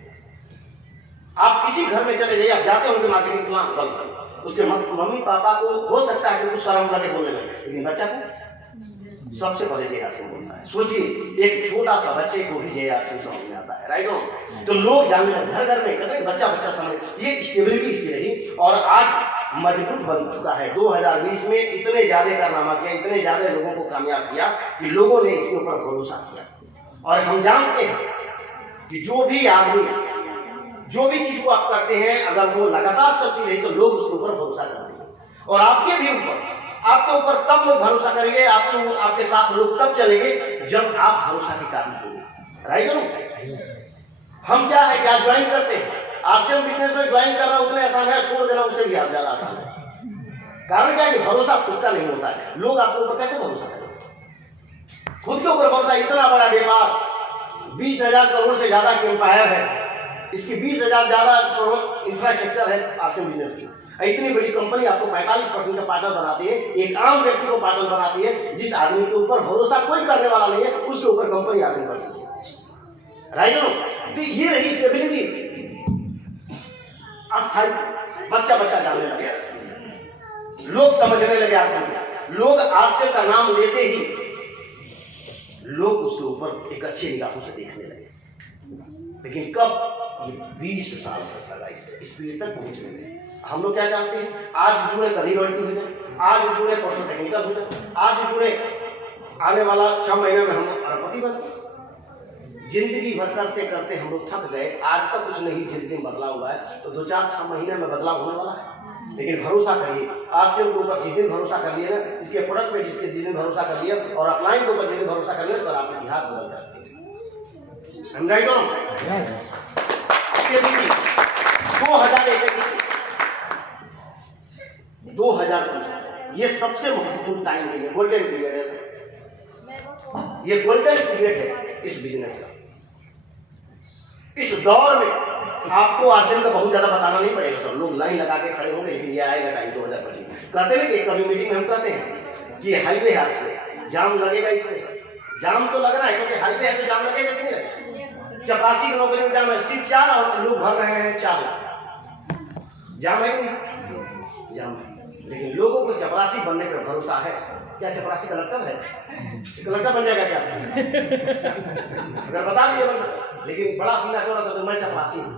आप किसी घर में चले जाइए, आप जाते होंगे मार्केटिंग प्लान, उसके मम्मी पापा को हो सकता है कि कुछ शर्म लगे बोलने में, लेकिन बच्चा को सबसे पहले जय आरसी बोलता है। सोचिए, एक छोटा सा बच्चे को भी जय आरसी समझ में आता है, राइट हो। तो लोग जानने लगे, घर घर में कहते हैं बच्चा समझ, ये स्टेबिलिटी इसकी रही, और आज मजबूत बन चुका है। 2020 में इतने ज्यादा कारनामा किया, इतने ज्यादा लोगों को कामयाब किया कि लोगों ने इसके ऊपर भरोसा किया। और हम जानते हैं कि जो भी आदमी जो भी चीज को आप करते हैं, अगर वो लगातार चलती रही तो लोग उसके ऊपर भरोसा करते हैं, और आपके भी ऊपर, आपके ऊपर तब लोग भरोसा करेंगे, आपके साथ लोग तब चलेंगे जब आप भरोसा के काबिल होंगे, राइट हो। हम क्या है, क्या ज्वाइन करते हैं, आरसीएम बिजनेस में ज्वाइन करना उतने आसान है, छोड़ देना उससे भी ज्यादा आसान है। कारण क्या है कि भरोसा खुद का नहीं होता है। लोग आपके ऊपर कैसे भरोसा करेंगे, खुद के ऊपर भरोसा। इतना बड़ा व्यापार, 20,000 करोड़ से ज्यादा की एम्पायर है, इसकी 20,000 ज्यादा करोड़ इंफ्रास्ट्रक्चर है आरसीएम बिजनेस की। इतनी बड़ी कंपनी आपको 45% का पार्टनर बनाती है, एक आम व्यक्ति को पार्टनर बनाती है। जिस आदमी के ऊपर भरोसा कोई करने वाला नहीं है, उसके ऊपर कंपनी हासिल करती है, राइट नो। तो ये रही स्टेबिलिटी, अस्थायी। बच्चा जानने लगे, लोग समझने लगे आरसीएम। लोग आरसीएम का नाम लेते ही लोग उसके ऊपर एक अच्छी निगाहों से देखने लगे। लेकिन कब, ये 20 साल तक लगा इस पीरियड तक पहुंचने में। हम लोग क्या चाहते हैं, आज जुड़े कभी रॉयल्टी हो जाए, आज जुड़े परसों टेक्निकल हो जाए, आज जुड़े आने वाला 6 महीने में हम अरबपति बने। जिंदगी भर करते करते हम लोग थक गए, आज तक कुछ नहीं जिंदगी में बदलाव हुआ है, तो 2-4-6 महीने में बदलाव होने वाला है। लेकिन भरोसा करिए आरसीएम के ऊपर, जिस दिन भरोसा कर लिए ना, इसके प्रोडक्ट पे जिस दिन भरोसा कर लिया, और अपलाइन के ऊपर जिस दिन भरोसा कर लिया, सर आपका इतिहास बदल जाता है। हम राइट हो ना? 2021 ये सबसे महत्वपूर्ण टाइम है, ये गोल्डन पीरियड है सर। ये गोल्डन पीरियड है इस बिजनेस का। इस दौर में आपको आरसीएम का बहुत ज्यादा बताना नहीं पड़ेगा सर, लोग लाइन लगा के खड़े होंगे। लेकिन ये आएगा टाइम 2025। कहते हैं कि कभी मीटिंग में हम कहते हैं कि हाईवे है, जाम लगेगा इसमें सर। जाम तो लग रहा है, क्योंकि हाईवे है तो जाम लगेगा कि नहीं लगेगा। चपरासी की नौकरी में जाम है, सीट 4 और लोग भर रहे हैं 4, जाम है नहीं? जाम है। लेकिन लोगों को चपरासी बनने पर भरोसा है। क्या चपरासी कलेक्टर है? कलेक्टर बन जाएगा क्या? अगर बता दीजिए, लेकिन बड़ा सीना चौड़ा कर दो, मैं चपरासी हूँ।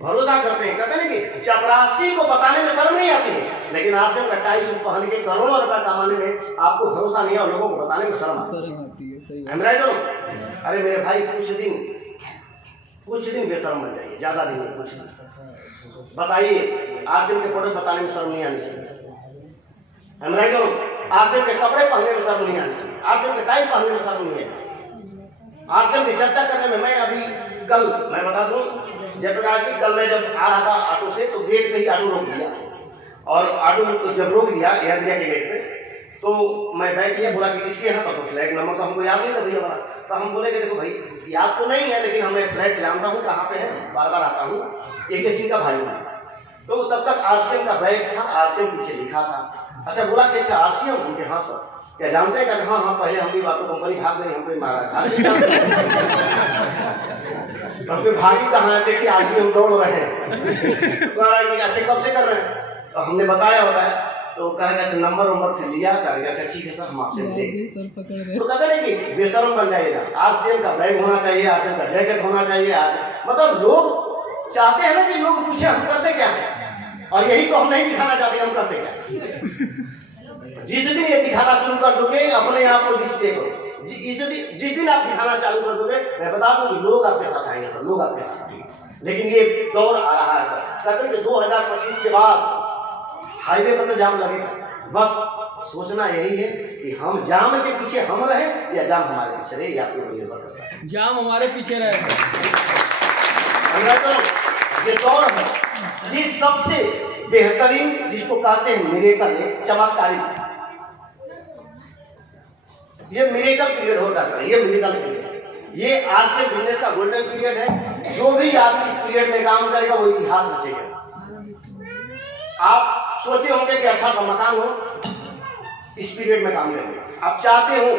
भरोसा करते हैं। कहते हैं कि चपरासी को बताने में शर्म नहीं आती है, लेकिन आसिम का टाई सूट पहन के करोड़ों रुपया कमाने में आपको भरोसा नहीं है और लोगों को बताने में शर्म आती है। सही राइट हो? अरे मेरे भाई कुछ दिन बेशर्म बन जाइए, ज्यादा दिन नहीं, कुछ दिन बताइए। आसिम के प्रोडक्ट बताने में शर्म नहीं आनी चाहिए। राइट हो? आसिम के कपड़े पहनने में शर्म नहीं आनी चाहिए, आसिम के टाई पहनने में शर्म नहीं है। आसिम की चर्चा करने में मैं अभी कल मैं बता दूं जयप्रकाश जी, कल मैं जब आ रहा था ऑटो से तो गेट पे ही ऑटो रोक दिया, और ऑटो जब रोक दिया एयर इंडिया के गेट पे तो मैं बैठ गया, बोला कि किसके यहाँ था, तो फ्लैट नंबर तो हमको याद नहीं था भैया वाला। तो हम बोले कि देखो भाई याद तो नहीं है, लेकिन हमें फ्लैट जानता हूँ कहाँ पे है, बार बार आता हूँ, AK सिंह का भाई है। तो तब तक आरसीएम का बैग था, आरसीएम पीछे लिखा था। अच्छा बोला कि अच्छा आरसीएम, हमके हाँ सर, क्या जानते हैं? कहते हाँ पहले हम भी बातों कंपनी भाग गई, हमको मारा हमको भागी कहाँ है, देखिए आज भी हम दौड़ रहे हैं। तो अच्छे कब से कर रहे हैं? तो हमने बताया होता है, तो कहेगा अच्छा नंबर फिर लिया, करेगा अच्छा ठीक है सर हम आपसे मिलेंगे। तो कहते हैं कि बेशर्म बन जाइएगा। आरसीएम का बैग होना चाहिए, आरसीएम का जैकेट होना चाहिए। मतलब लोग चाहते हैं ना कि लोग पूछे हम करते क्या है, और यही तो हम नहीं दिखाना चाहते हम करते क्या। जिस दिन ये दिखाना शुरू कर दोगे अपने आप को डिस्प्ले करो, जिस दिन आप दिखाना चालू कर दोगे, मैं बता दूं कि लोग आपके साथ आएंगे सर, लोग आपके साथ आएंगे। लेकिन ये दौर आ रहा है सर, कहते हैं कि 2025 के बाद हाईवे पर तो जाम लगेगा। बस सोचना यही है कि हम जाम के पीछे हम रहे या जाम हमारे पीछे रहे, या आपके ऊपर निर्भर करता है। जाम हमारे पीछे रहे। ये दौर है, ये सबसे बेहतरीन जिसको कहते हैं मिरेकल, एक चमत्कारी, ये मिरेकल पीरियड होता है। ये मिरेकल पीरियड, ये आज से बिजनेस का गोल्डन पीरियड है। जो भी आदमी इस पीरियड में काम करेगा वो इतिहास रचेगा। आप सोचे होंगे कि अच्छा सा मकान हो, इस पीरियड में काम करेंगे। आप चाहते हो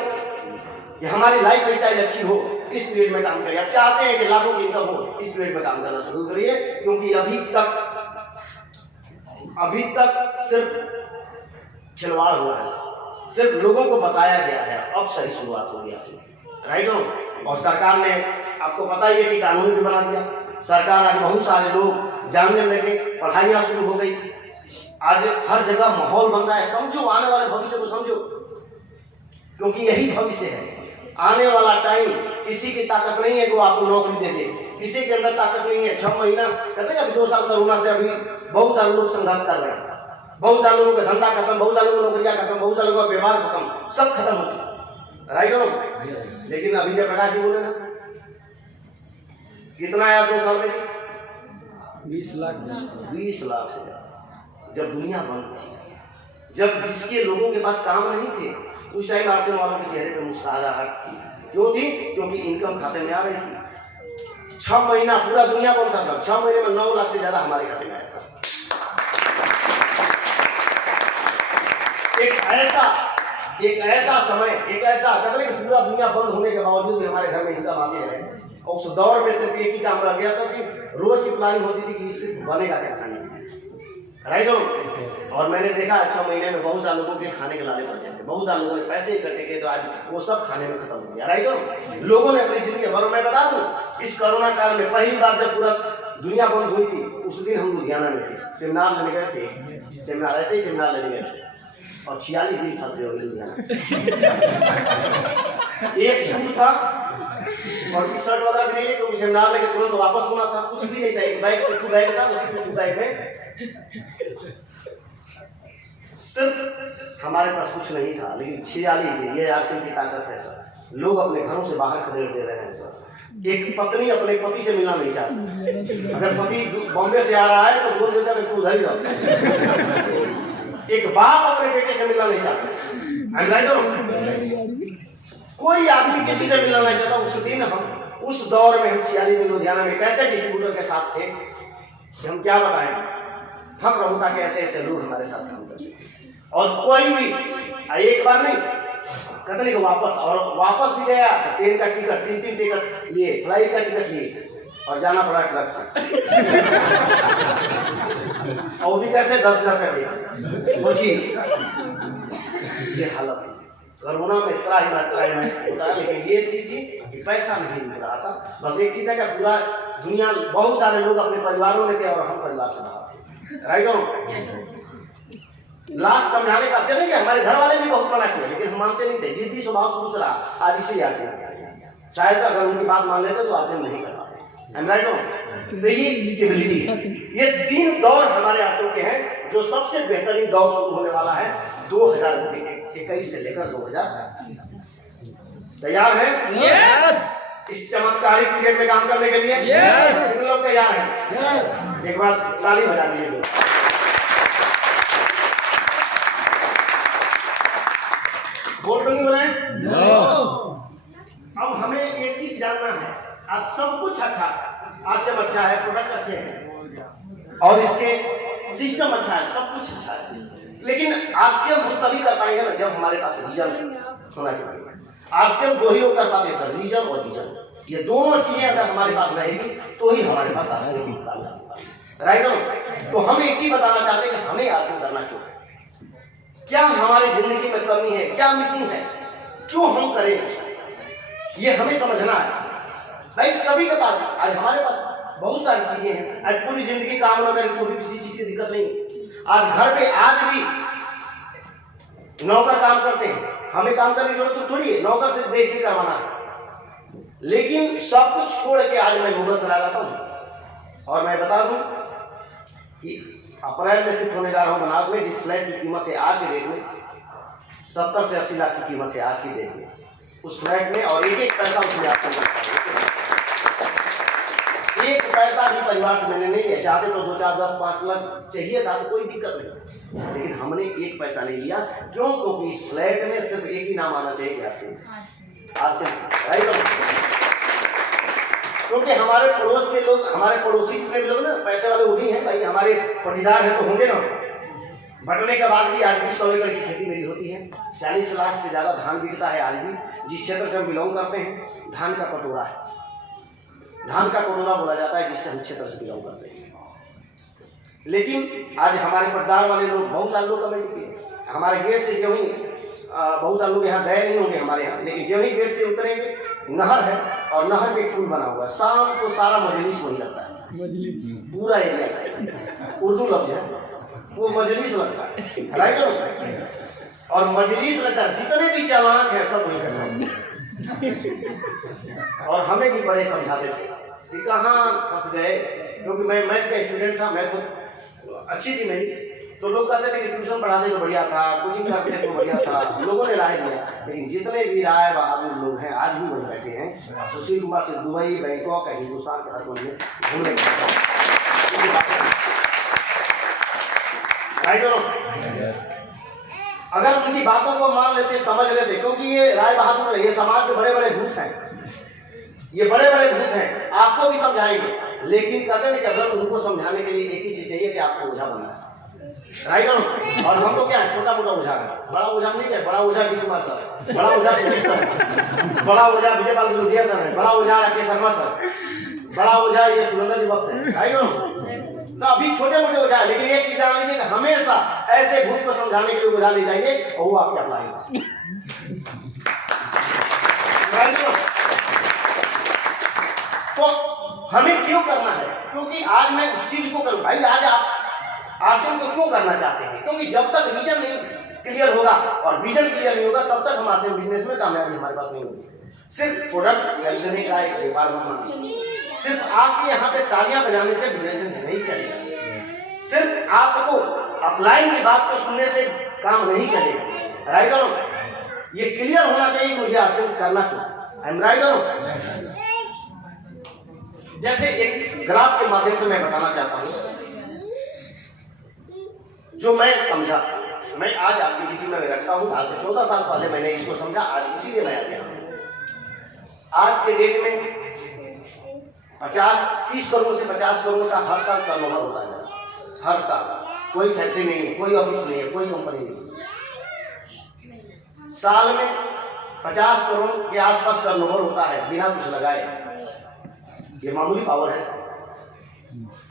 कि हमारी लाइफ स्टाइल अच्छी हो, इस पीरियड में काम करिए। आप चाहते हैं कि लाखों की इनकम हो, इस पीरियड में काम करना शुरू करिए, क्योंकि अभी तक सिर्फ खिलवाड़ हुआ है, सिर्फ लोगों को बताया गया है। अब सही शुरुआत होगी आपसे, राइट हो? और सरकार ने आपको पता ही है कि कानून भी बना दिया। सरकार आज बहुत सारे लोग जानने लगे, पढ़ाइयाँ शुरू हो गई, आज हर जगह माहौल बन रहा है। समझो आने वाले भविष्य को समझो, क्योंकि यही भविष्य है। आने वाला टाइम किसी की ताकत नहीं है कि वो आपको नौकरी दे दे, किसी के अंदर ताकत नहीं है। 6 महीना कहते हैं कि 2 साल कोरोना से अभी बहुत सारे लोग संघर्ष कर रहे हैं, बहुत सारे लोगों का धंधा खत्म, बहुत सारे लोगों की नौकरियां खत्म, बहुत सारे लोगों का व्यवहार खत्म, सब खत्म हो चुका, राइट हो? लेकिन अभी जयप्रकाश जी बोले ना कितना आया 2 साल में? 20 लाख 20 लाख से ज्यादा। जब दुनिया बंद थी, जब जिसके लोगों के पास काम नहीं थे, उस टाइम आरसीएम वालों के चेहरे पे मुस्कुराहट थी। क्यों थी? क्योंकि इनकम खाते में आ रही थी। 6 महीना पूरा दुनिया बंद था सर, 6 महीने में 9 लाख से ज्यादा हमारे खाते में आया था। एक ऐसा समय, एक ऐसा कहते हैं कि पूरा दुनिया बंद होने के बावजूद भी हमारे घर में इनकम आती रहे। और उस दौर में सिर्फ एक ही काम रह गया था कि रोज की प्लानिंग होती थी कि इससे बनेगा क्या खाने, राइट हो? और मैंने देखा 6 महीने में बहुत सारे लोगों के खाने के लाले पड़ जाते, बहुत सारे लोगों ने पैसे इकट्ठे किए, तो आज वो सब खाने में खत्म हो गया, राइट हो? लोगों ने अपनी जिंदगी भर, मैं बता दूं, इस कोरोना काल में पहली बार जब पूरा दुनिया बंद हुई थी, उस दिन हम लुधियाना में थे, सेमिनार लेने गए थे। सेमिनार ऐसे ही सेमिनार लेने गए थे और 46 दिन फंस गए लुधियाना। एक सूट था और टी-शर्ट वगैरह भी नहीं, क्योंकि सेमिनार लेके तुरंत वापस होना था, कुछ भी नहीं था। एक बैग था, उसी बैग में सिर्फ हमारे पास कुछ नहीं था, लेकिन 46 दिन, ये आरसीएम की ताकत है सर। लोग अपने घरों से बाहर खदेड़ दे रहे हैं सर। एक पत्नी अपने पति से मिलना नहीं चाहती, अगर पति बॉम्बे से आ रहा है तो बोल देता है तू उधर ही रहो। एक बाप अपने बेटे से मिलना नहीं चाहता, कोई आदमी किसी से मिलना नहीं चाहता। उस दिन हम, उस दौर में हम 46 दिन लुधियाना में कैसे डिस्ट्रीब्यूटर के साथ थे कि हम क्या बताएं। फक्र होता कि ऐसे ऐसे लोग हमारे साथ काम करते, और कोई भी एक बार नहीं कहते नहीं वापस भी गया तो ट्रेन का टिकट 3 टिकट लिए, फ्लाइट का टिकट लिए, और जाना पड़ा ट्रक से। और भी कैसे 10,000 रुपया दिया, सोचिए ये हालत थी। कोरोना में त्राही होता है, लेकिन ये चीज थी कि पैसा नहीं मिल रहा था। बस एक चीज है कि पूरा दुनिया बहुत सारे लोग अपने परिवारों में थे और हम परिवार से बाहर, राइट और लाख समझाने का कहते कि हमारे घर वाले भी बहुत मना किए लेकिन हम मानते नहीं थे। जिद्दी स्वभाव शुरू से रहा, आज इसे याद से शायद अगर उनकी बात मान लेते तो आज से नहीं कर पाते, राइट और तो ये स्टेबिलिटी है। ये 3 दौर हमारे आश्रम के हैं जो सबसे बेहतरीन दौर शुरू होने वाला है 2021 से लेकर 2000। तैयार है? यस। इस चमत्कारिक पीरियड में काम करने के लिए यस। कितने लोग तैयार हैं? यस। एक बार ताली बजा दीजिए। बोल तो नहीं हो रहे हैं? नो। अब हमें एक चीज जानना है, आज सब कुछ अच्छा है, आरसीएम अच्छा है, प्रोडक्ट अच्छे हैं और इसके सिस्टम अच्छा है, सब कुछ अच्छा है, लेकिन आरसीएम हम तभी कर पाएंगे ना जब हमारे पास रीजन होना चाहिए। आरसीएम दो ही लोग कर पाते हैं सर, रीजन और विजन। ये दोनों चीजें अगर हमारे पास रहेगी तो ही हमारे पास आरसीएम की राइट हो। तो हम एक चीज बताना चाहते हैं कि हमें आरसीएम करना क्यों है, क्या हमारी जिंदगी में कमी है, क्या मिसिंग है, क्यों हम करें, ये हमें समझना है। भाई सभी के पास, आज हमारे पास बहुत सारी चीजें हैं, आज पूरी जिंदगी काम न करें तो भी किसी चीज की दिक्कत नहीं। आज घर पे आज भी नौकर काम करते हैं, हमें काम करने की जरूरत तो थोड़ी है, नौकर से देख के करवाना है। लेकिन सब कुछ छोड़ के आज मैं गूगल चला रहा हूँ और मैं बता दूं कि अप्रैल में शिफ्ट होने जा रहा हूँ बनारस में, जिस फ्लैट की कीमत है आज के डेट में 70 से 80 लाख की कीमत है आज की डेट में उस फ्लैट में, और एक पैसा उसमें आपको एक पैसा भी परिवार से मैंने नहीं लिया। चाहते तो 2, 4, 10, 5 लाख चाहिए था तो कोई दिक्कत नहीं, लेकिन हमने एक पैसा नहीं लिया। क्यों? क्योंकि इस फ्लैट में सिर्फ एक ही नाम आना चाहिए, आरसीएम, राइट। क्योंकि हमारे पड़ोस के लोग, हमारे पड़ोसी जितने भी लोग ना पैसे वाले वो भी हैं भाई, हमारे पटीदार हैं तो होंगे ना। बटने के बाद भी आज भी 100 एकड़ की खेती मेरी होती है, 40 लाख से ज्यादा धान बिकता है आज भी। जिस क्षेत्र से हम बिलोंग करते हैं धान का कटोरा है, धान का कटोरा बोला जाता है जिससे हम क्षेत्र से बिलोंग करते हैं। लेकिन आज हमारे पटदार वाले लोग, बहुत सारे लोग कमेंट किए हमारे गेट से जो ही बहुत सारे लोग यहाँ गए नहीं होंगे हमारे यहाँ, लेकिन जो ही गेट से उतरेंगे नहर है और नहर में एक पुल बना हुआ है, शाम को सारा मजलिस वही लगता है, मजलिस पूरा एरिया उर्दू लफ्ज है वो मजलिस लगता है, राइट। और मजलिस लगता है, जितने भी चालाक है सब वही करता और हमें भी बड़े समझाते थे कि कहाँ फंस गए, क्योंकि मैं मैथ का स्टूडेंट था, मैथ अच्छी थी मेरी, तो लोग कहते थे कि ट्यूशन पढ़ाते तो बढ़िया था, कोचिंग करते तो बढ़िया था, लोगों ने राय दिया। लेकिन जितने भी राय बहादुर लोग हैं आज भी वही बैठे हैं, सुशील कुमार से दुबई, बैंकॉक, हिंदुस्तान के हर कोने में घूमने राइट। अगर उनकी बातों को मान लेते, समझ लेते, क्योंकि ये राय बहादुर, ये समाज के बड़े बड़े भूत हैं, ये बड़े बड़े भूत हैं, आपको भी समझाएंगे। लेकिन कहते हैं कि अगर उनको समझाने के लिए एक ही चीज चाहिए कि आपको ओझा बनना है, राइट। और हम लोग क्या है, छोटा मोटा ओझा है, बड़ा ओझा नहीं है। बड़ा ओझा डी कुमार सर, बड़ा ओझा सुरेश सर, बड़ा ओझा विजय पाल गुरुदिया सर है, बड़ा ओझा राकेश शर्मा सर, बड़ा ओझा ये सुरेंद्र जी वक्त है, राइट। तो अभी छोटे मोटे ओझा है, लेकिन एक चीज जान लीजिए कि हमेशा ऐसे भूत को समझाने के लिए ओझा ले जाइए और वो आपके अप्लाई। तो हमें क्यों करना है? क्योंकि आज मैं उस चीज को करूं। भाई आज आप आरसीएम को क्यों करना चाहते हैं? क्योंकि जब तक विजन नहीं क्लियर होगा और विजन क्लियर नहीं होगा तब तक हम आरसीएम बिजनेस में कामयाबी हमारे पास नहीं होगी। सिर्फ प्रोडक्ट खरीदने का एक व्यापार मत, सिर्फ आपके यहाँ पे तालियां बजाने से बिजनेस नहीं चलेगा, सिर्फ आपको अपलाइन की बात को सुनने से काम नहीं चलेगा, राइट और ये क्लियर होना चाहिए मुझे आरसीएम करना क्यों, आई एम राइट और। जैसे एक ग्राफ के माध्यम से मैं बताना चाहता हूं जो मैं समझा, मैं आज आपके बीच में रखता हूं। आज से 14 साल पहले मैंने इसको समझा, आज इसीलिए मैं आ गया। आज के डेट में 30 करोड़ से 50 करोड़ का हर साल टर्नओवर होता है, हर साल। कोई फैक्ट्री नहीं है, कोई ऑफिस नहीं है, कोई कंपनी नहीं है। साल में 50 करोड़ के आसपास टर्नओवर होता है बिना कुछ लगाए। ये मामूली पावर है।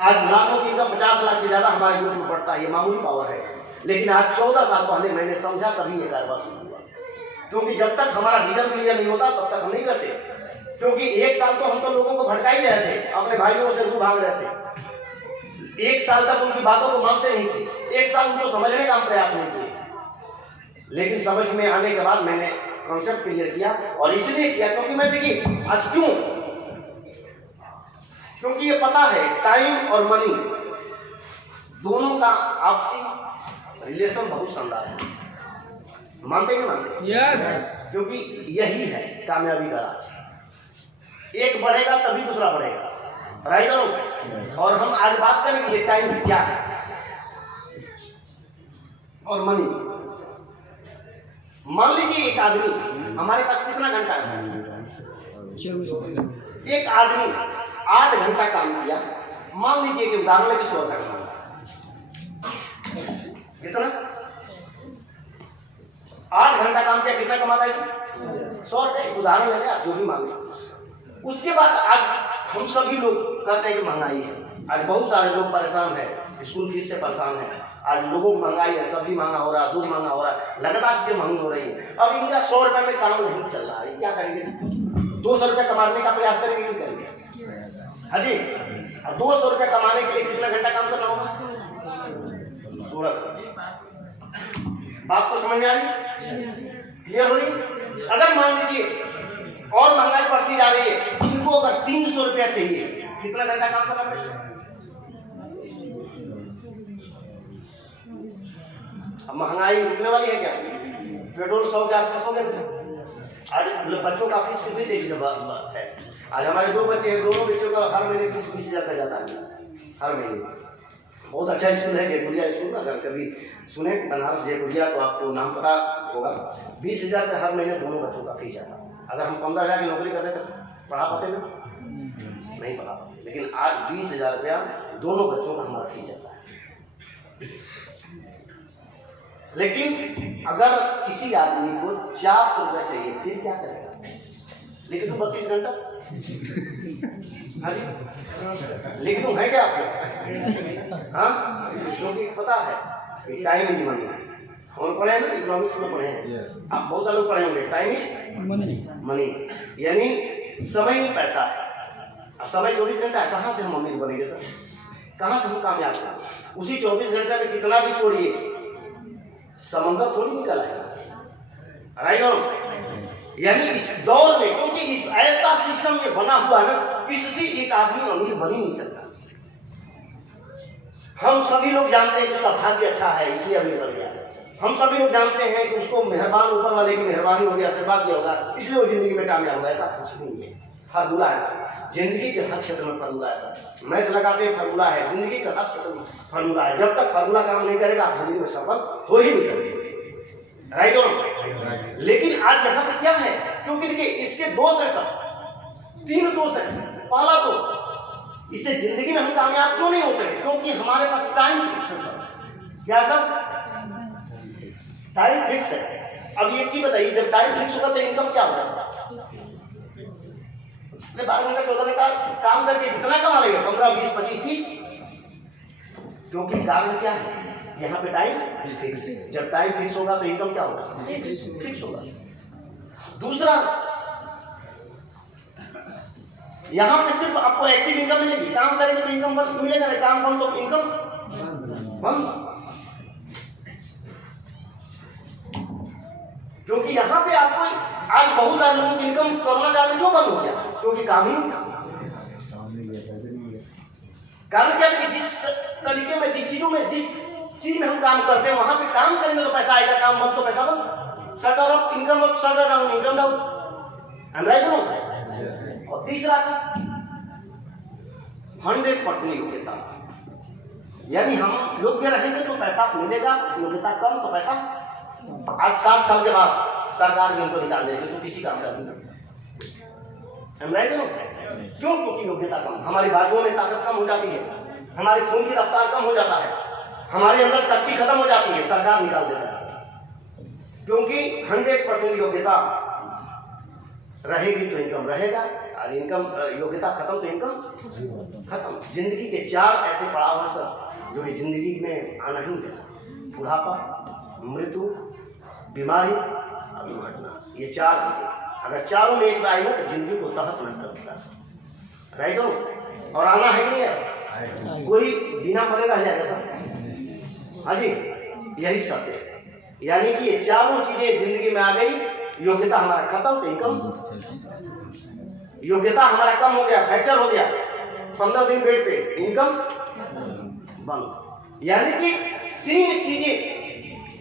आज लाखों की इनकम 50 लाख से ज्यादा हमारे ग्रुप में बढ़ता है, ये मामूली पावर है। लेकिन आज 14 साल पहले मैंने समझा, तभी ये कारोबार शुरू हुआ। क्योंकि जब तक हमारा विजन क्लियर नहीं होता तब तक हम नहीं करते। क्योंकि 1 साल तो हम तो लोगों को भटका ही रहे थे, अपने भाइयों से दूर भाग रहे थे। 1 साल तक उनकी बातों को मानते नहीं थे, 1 साल उनको समझने का हम प्रयास नहीं किए। लेकिन समझ में आने के बाद मैंने कॉन्सेप्ट क्लियर किया, और इसलिए किया क्योंकि मैं देखिए आज क्यों, क्योंकि ये पता है टाइम और मनी दोनों का आपसी रिलेशन बहुत शानदार है। मानते कि मानते? यस। क्योंकि यही है कामयाबी का राज। एक बढ़ेगा तभी दूसरा बढ़ेगा, राइट और हम आज बात करेंगे टाइम क्या है और मनी। मान लीजिए एक आदमी, हमारे पास कितना घंटा है? एक आदमी 8 घंटा काम किया, मान लीजिए कि उदाहरण की 100 रुपया कमाया। कितना? 8 घंटा काम किया, कितना कमाता है? 100 रुपये। उदाहरण ले आप जो भी मांगे। उसके बाद आज हम सभी लोग कहते हैं कि महंगाई है, आज बहुत सारे लोग परेशान हैं, स्कूल फीस से परेशान हैं, आज लोगों को महंगाई है, सब्जी महंगा हो रहा है, दूध महंगा हो रहा है, लगातार चीजें महंगी हो रही है। अब इनका 100 रुपये में काम नहीं चल रहा है, क्या करेंगे? 200 रुपये कमाने का प्रयास करेंगे, नहीं करेंगे? हाँ जी, 200 रुपये कमाने के लिए कितना घंटा काम करना होगा? 16। बात को समझ में आ रही? क्लियर हो रही? अगर मान लीजिए और महंगाई बढ़ती जा रही है, इनको अगर 300 रुपया चाहिए, कितना घंटा काम करना पड़ेगा? अब महंगाई रुकने वाली है क्या? पेट्रोल 100 के आसपास हो गया। आज बच्चों का फीस कितनी देगी है? आज हमारे 2 बच्चे हैं, दोनों बच्चों का हर महीने फीस 20,000 का जाता है, हर महीने। बहुत अच्छा स्कूल है जयपुरिया स्कूल, अगर कभी सुने बनारस जयपुरिया तो आपको नाम पता होगा। 20,000 रुपये हर महीने दोनों बच्चों का फीस जाता है। अगर हम 15,000 की नौकरी करते तो पढ़ा पाते थे? नहीं पढ़ा पाते। लेकिन आज 20,000 रुपया दोनों बच्चों का हमारा फीस जाता है। लेकिन अगर किसी आदमी को 400 रुपया चाहिए, फिर क्या करेगा? लेकिन तो 32 घंटा। हाँ जी, लेकिन तो है क्या आपको? हाँ, क्योंकि पता है टाइम इज मनी। और पढ़े हैं ना, इकोनॉमिक्स में पढ़े हैं आप, बहुत सारे लोग पढ़े होंगे। टाइम इज मनी, यानी समय ही पैसा है। समय 24 घंटा है, कहाँ से हम अमीर बनेंगे सर? कहाँ से हम कामयाब होंगे? उसी 24 घंटे में कितना भी छोड़िए, समंदर थोड़ी निकल आएगा, राइट और यानी इस दौर में, क्योंकि इस ऐसा सिस्टम ये बना हुआ है ना, किसी एक आदमी अमीर बन ही नहीं सकता। हम सभी लोग जानते हैं कि उसका भाग्य अच्छा है इसलिए अमीर बन गया। हम सभी लोग जानते हैं कि उसको मेहरबान ऊपर वाले की मेहरबानी होगी, आशीर्वाद दिया होगा, इसलिए वो जिंदगी में कामयाब होगा। ऐसा कुछ नहीं है, फार्मूला है जिंदगी के हर क्षेत्र में, फार्मूला है। मैथ लगाते हैं, फार्मूला है जिंदगी के हर क्षेत्र में, फार्मूला है। जब तक फार्मूला काम नहीं करेगा आप जिंदगी में सफल हो ही नहीं सकते, राइट और लेकिन आज यहाँ पे क्या है? क्योंकि देखिए इसके दोस्त है सब, 3 दोस्त है। पहला दोस्त, इससे जिंदगी में हम कामयाब क्यों नहीं होते? क्योंकि हमारे पास टाइम फिक्स है। क्या सर? टाइम फिक्स है। अब एक चीज बताइए, जब टाइम फिक्स होगा तो इनकम क्या होगा सर? 12 घंटा 14 घंटा काम करके कितना कमा लेंगे? 15, 20, 25, 30। क्योंकि कारण क्या है? यहाँ पे टाइम फिक्स है। जब टाइम फिक्स होगा तो इनकम क्या होगा? फिक्स होगा। दूसरा, यहाँ पे सिर्फ आपको एक्टिव इनकम मिलेगी, काम करेंगे तो इनकम बंद मिलेगा, नहीं काम बंद तो इनकम बंद। क्योंकि यहाँ पे आपको आज बहुत सारे लोगों की इनकम कोरोना काल में क्यों बंद हो गया? क्योंकि काम ही नहीं था। कारण क्या है कि जिस तरीके में, जिस चीज में हम काम करते हैं वहां पे काम करेंगे तो पैसा आएगा, काम बंद तो पैसा बंद। Shutter up income up, shutter down income down. I am right और रॉन्ग? और तीसरा चीज 100% योग्यता, यानी हम योग्य रहेंगे तो पैसा मिलेगा, योग्यता कम तो पैसा। आज 7 साल के बाद सरकार भी हमको निकाल देगी तो किसी काम का नहीं। क्यों? क्योंकि योग्यता कम, हमारी बाजुओं में ताकत कम हो जाती है, हमारे खून की रफ्तार कम हो जाता है, हमारे अंदर शक्ति खत्म हो जाती है, सरकार निकाल देता है। क्योंकि 100% योग्यता रहेगी तो इनकम रहेगा, और इनकम योग्यता खत्म तो इनकम खत्म। जिंदगी के 4 ऐसे पड़ाव हैं सर जो कि जिंदगी में आना ही है सर। बुढ़ापा, मृत्यु, बीमारी और दुर्घटना, ये 4 चीजें अगर चारों में एक आई ना तो जिंदगी को तहस नहस कर देता है। राइट हो? और आना है कि नहीं है? कोई बिना मरे रह जाएगा सर? हाँ जी, यही सत्य है। यानी कि ये चारों चीजें जिंदगी में आ गई, योग्यता हमारा खत्म तो इनकम, योग्यता हमारा कम हो गया, फ्रैक्चर हो गया, 15 दिन बेड पे, इनकम बंद। यानी कि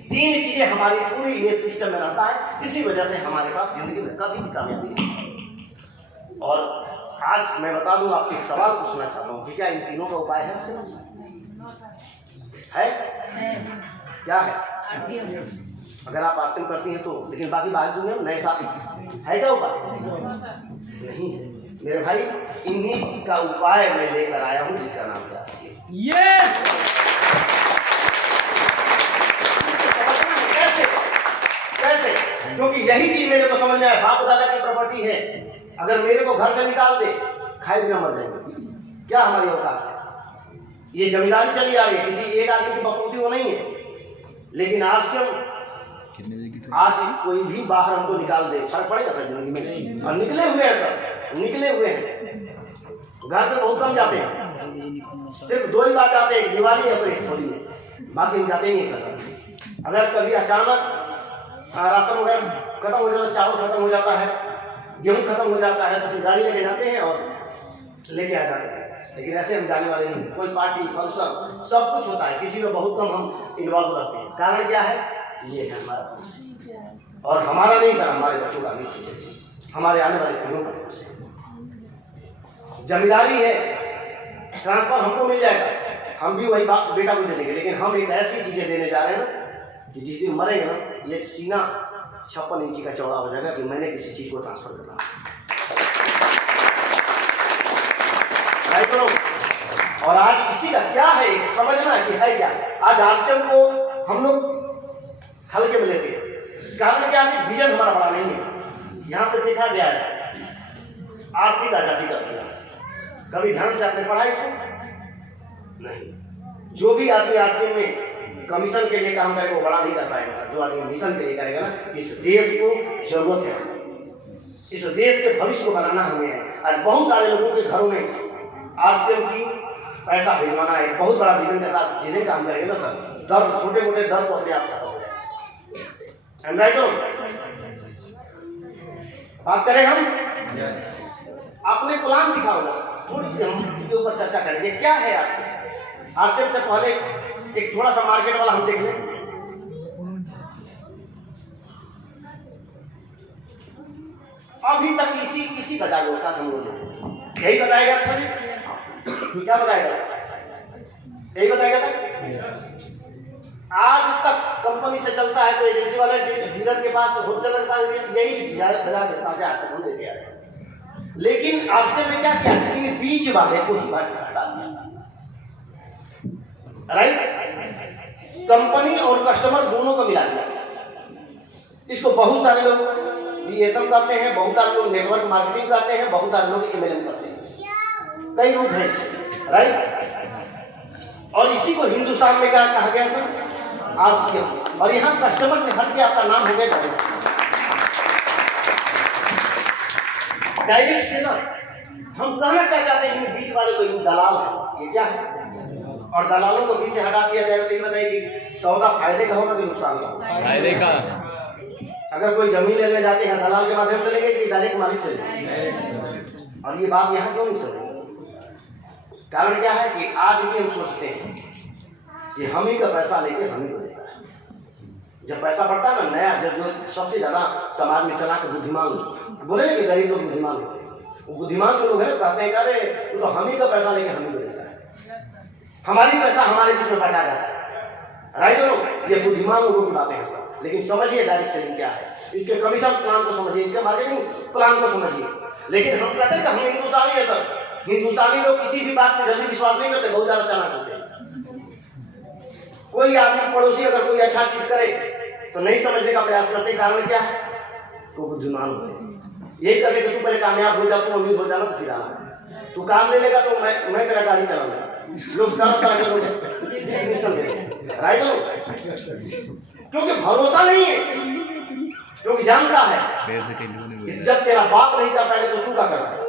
तीन चीजें हमारी पूरी ये सिस्टम में रहता है। इसी वजह से हमारे पास जिंदगी में कभी भी कामयाबी नहीं। और आज मैं बता दूं, आपसे एक सवाल पूछना चाहता हूं कि क्या इन तीनों का उपाय है? क्या है? अगर आप आश्रम करती हैं तो, लेकिन बाकी बाहर दुनिया में नए साथी है क्या उपाय? नहीं है मेरे भाई। इन्हीं का उपाय मैं लेकर आया हूं जिसका नाम है यस। कैसे? क्योंकि यही चीज मेरे को समझ में आया, बाप दादा की प्रॉपर्टी है, अगर मेरे को घर से निकाल दे, खाए बिना मर जाएंगे। क्या हमारी औकात है? ये जमींदारी चली आ रही है, किसी एक आदमी की बपूती वो नहीं है। लेकिन आश्रम आज कोई भी बाहर हमको निकाल दे, फर्क पड़ेगा सर जिंदगी में? और निकले हुए हैं सर, निकले हुए हैं। घर पे बहुत कम जाते हैं, सिर्फ 2 ही बार जाते हैं, दिवाली है तो एक होली है, बाकी जाते ही नहीं सर। अगर कभी अचानक राशन वगैरह खत्म हो जाता है, चावल खत्म हो जाता है, गेहूं खत्म हो जाता है, तो फिर गाड़ी लेके जाते हैं और लेके आ जाते हैं। लेकिन ऐसे हम जाने वाले नहीं। कोई पार्टी फंक्शन सब कुछ होता है, किसी में बहुत कम हम इन्वॉल्व रहते हैं। कारण क्या है? ये है हमारा भविष्य, और हमारा नहीं सर, हमारे बच्चों का भविष्य, हमारे आने वाले पीढ़ियों का भविष्य। जमींदारी है, ट्रांसफर हमको मिल जाएगा, हम भी वही बेटा को दे देंगे, लेकिन हम एक ऐसी चीजें देने जा रहे हैं ना कि जिस दिन मरेंगे ना, ये सीना 56 इंची का चौड़ा हो जाएगा कि मैंने किसी चीज को ट्रांसफर करना। और आज इसी का क्या है समझना कि है क्या। आज आश्रम को हम लोग हल्के में लेते हैं। कारण क्या है? विजन हमारा बड़ा नहीं है। यहाँ पे देखा गया है आर्थिक आजादी का दिया, कभी ध्यान से आपने पढ़ा इसको? नहीं। जो भी आदमी आश्रम में कमीशन के लिए काम करेगा वो बड़ा नहीं कर पाएगा। जो आदमी मिशन के लिए करेगा ना, इस देश को जरूरत है, इस देश के भविष्य को बनाना हमें है। आज बहुत सारे लोगों के घरों में आश्रम की पैसा भिजवाना है, बहुत बड़ा विजन के साथ जिन्हें काम करेंगे ना सर, दर्द, छोटे मोटे दर्द को अपने आप खत्म हो जाएगा। राइट हो? बात करें हम अपने प्लान दिखाओ ना, थोड़ी सी हम इसके ऊपर चर्चा करेंगे। क्या है आश्रम से पहले एक थोड़ा सा मार्केट वाला हम देख लें। अभी तक इसी बाजार व्यवस्था से हम लोग यही बताया गया था। क्या बताया गया? यही बताया गया था। आज तक कंपनी से चलता है तो एजेंसी वाले डीलर के पास, होलसेलर के पास, यही बाजार व्यवस्था से आज तक हम देते आ रहे हैं। लेकिन आश्रम में क्या किया कि बीच वाले को ही हटा दिया। राइट? कंपनी और कस्टमर दोनों को मिला दिया। इसको बहुत सारे लोग DSM करते हैं, बहुत सारे लोग नेटवर्क मार्केटिंग करते हैं, बहुत सारे लोग MLM करते हैं, कई रूप है। राइट? और इसी को हिंदुस्तान में क्या कहा गया सर? आरसीएम। और यहाँ कस्टमर से हट के आपका नाम हो गया डायरेक्ट सेलर। हम कहना क्या चाहते हैं? इन बीच वाले को इन दलाल है, ये क्या है? और दलालों को बीच से हटा दिया जाएगा तो ये बताइए कि सौदा फायदे का होगा कि नुकसान का? फायदे का। अगर कोई जमीन लेने जाते हैं दलाल के माध्यम से लेंगे कि डायरेक्ट मालिक से लेंगे? और ये बात यहाँ क्यों नहीं चल? कारण क्या है कि आज भी हम सोचते हैं कि हम ही का पैसा लेके हम ही को देता है। जब पैसा बढ़ता है ना नया, जब जो सबसे ज्यादा समाज में चला के बुद्धिमान लोग बोले ना कि गरीब लोग बुद्धिमान होते हैं, वो बुद्धिमान जो लोग हैं कहते हैं अरे तो हम ही का पैसा लेके हम ही को देता है, हमारी पैसा हमारे बीच में बटा जाता है। राइट हो? ये बुद्धिमान लोगों की बातें हैं सब। लेकिन समझिए डायरेक्ट सेलिंग क्या है, इसके कमीशन प्लान को समझिए, इसके मार्केटिंग प्लान को समझिए। लेकिन हम कहते हैं कि हम हिंदुस्तानी है सर। हिंदुस्तानी लोग किसी भी बात में जल्दी विश्वास नहीं करते, बहुत ज्यादा चालाक होते हैं। कोई आदमी पड़ोसी अगर कोई अच्छा चीज करे तो नहीं समझने का प्रयास करते। कारण क्या है? तो बुद्धिमान होते हैं। यही करके कि तू पहले कामयाब हो जा, तू अमीर हो जाना तो फिर आना, तू काम ले लेगा तो मैं तेरा गाड़ी चलाऊंगा। लोग तरह तरह के लोग एडमिशन देते हैं। राइट हो? क्योंकि भरोसा नहीं है। क्योंकि जानता है कि जब तेरा बाप नहीं कर पाएगा तो तू क्या कर पाएगा।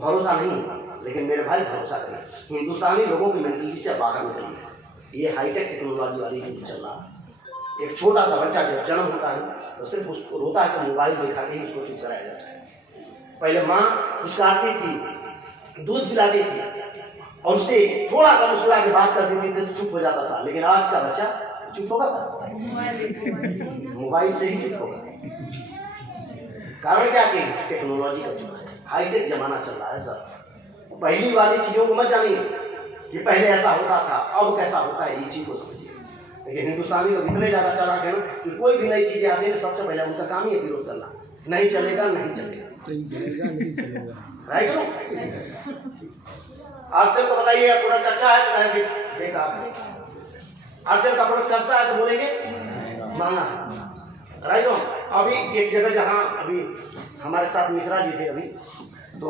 भरोसा नहीं है, लेकिन मेरे भाई भरोसा करिए। हिंदुस्तानी लोगों की मेंटलिटी से बाहर निकलिए। ये हाईटेक टेक्नोलॉजी वाली युग चल रहा है। एक छोटा सा बच्चा जब जन्म होता है तो सिर्फ उसको रोता है तो मोबाइल दिखा के ही उसको चुप कराया जाता है। पहले माँ पुचकारती थी, दूध पिलाती थी और उससे थोड़ा सा मुस्कुरा के बात कर देती थी तो चुप हो जाता था। लेकिन आज का बच्चा चुप होगा था, मोबाइल से ही चुप होगा। कारण क्या कि टेक्नोलॉजी का युग है, हाईटेक जमाना चल रहा है सर। पहली वाली चीजों को मत जानिए कि पहले ऐसा होता था अब कैसा होता है, ये चीज को समझिए। लेकिन हिंदुस्तानी लोग इतने ज्यादा चालाक है ना कि कोई भी नई चीजें आती है तो सबसे पहले उनका काम ही है विरोध करना। नहीं चलेगा, नहीं चलेगा, राइट नो। आरसेल को बताइए प्रोडक्ट अच्छा है तो कहेंगे बेकार है। आरसेल का प्रोडक्ट सस्ता है तो बोलेंगे महंगा है, राइट नो। अभी एक जगह जहाँ अभी हमारे साथ मिश्रा जी थे अभी, तो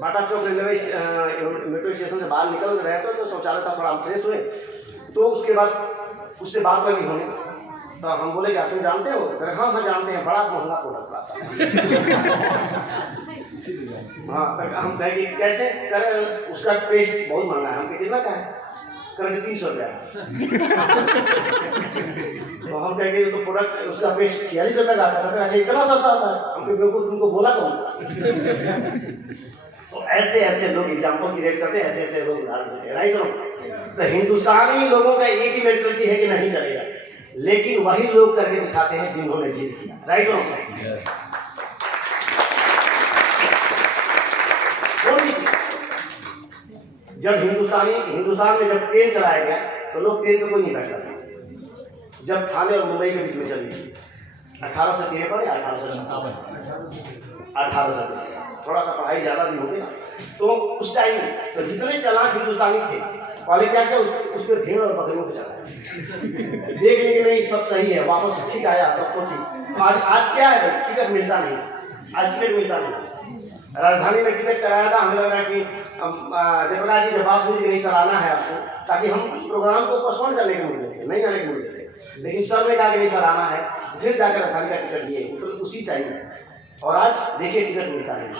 बाटा चौक रेलवे मेट्रो स्टेशन से बाहर निकल रहे थे तो शौचालय था, थोड़ा फ्रेश हुए तो उसके बाद उससे बात लगी होने। तो हम बोले कि आरसेल जानते हो? अरे हाँ हाँ जानते हैं, बड़ा महंगा प्रोडक्ट आता है। हाँ तक हम कहें कि कैसे करें, उसका पेस्ट बहुत महंगा है। हम कितना का है? करेंगे 300 रुपया। तो हम कहेंगे तो प्रोडक्ट उसका पेस्ट 46 रुपये का आता है। अच्छा इतना सस्ता आता है? हमको बिल्कुल तुमको बोला कौन? तो ऐसे ऐसे लोग एग्जाम्पल क्रिएट करते हैं, ऐसे ऐसे लोग उदाहरण देते हैं, राइट नो। तो हिंदुस्तानी लोगों का एक ही मेंटालिटी है कि नहीं चलेगा, लेकिन वही लोग करके दिखाते हैं जिन्होंने जीत किया, राइट नो। जब हिंदुस्तान में जब ट्रेन चलाया गया तो लोग ट्रेन पे कोई नहीं बैठता था। जब थाने और मुंबई के बीच में चली थी 1853 या 1853, थोड़ा सा पढ़ाई ज्यादा दिन हो गई ना, तो उस टाइम तो जितने चालाक हिंदुस्तानी थे पहले क्या किया, उस पर भेड़ और बकरियों को चलाया, देखने के नहीं सब सही है, वापस ठीक आया तब तो ठीक। आज क्या है भाई, टिकट मिलता नहीं, आज टिकट मिलता नहीं। राजधानी में टिकट कराया था, हमें लग रहा है कि जयप्रकाश जी जब बात हुई नहीं सर आना है आपको, ताकि हम प्रोग्राम को पोस्टपोन करने के मूड में थे, नहीं आने के मूड में थे, लेकिन सर ने कहा कि नहीं सर आना है, फिर जाकर राजधानी का टिकट लिए तो उसी टाइम। और आज देखिए टिकट मिलता नहीं।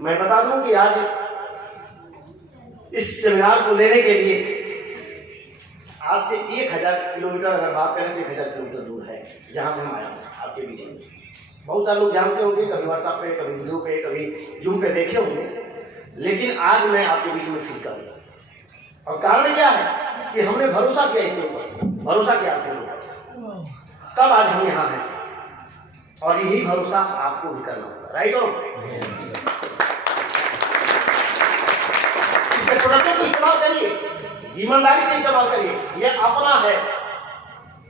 मैं बता दूं कि आज इस सेमिनार को लेने के लिए आज से 1000 किलोमीटर अगर बात करें तो 1000 किलोमीटर दूर है जहां से हम आए आपके बीच में। बहुत सारे लोग जानते होंगे, कभी व्हाट्सएप पे, कभी वीडियो पे, कभी जूम पे देखे होंगे, लेकिन आज मैं आपके बीच में फील करूंगा। और कारण क्या है कि हमने भरोसा किया इसके ऊपर, भरोसा किया इसके ऊपर, तब आज हम यहाँ हैं। और यही भरोसा आपको भी करना होगा, राइट। और इसके प्रोडक्टों को इस्तेमाल करिए, ईमानदारी से इस्तेमाल करिए। ये अपना है,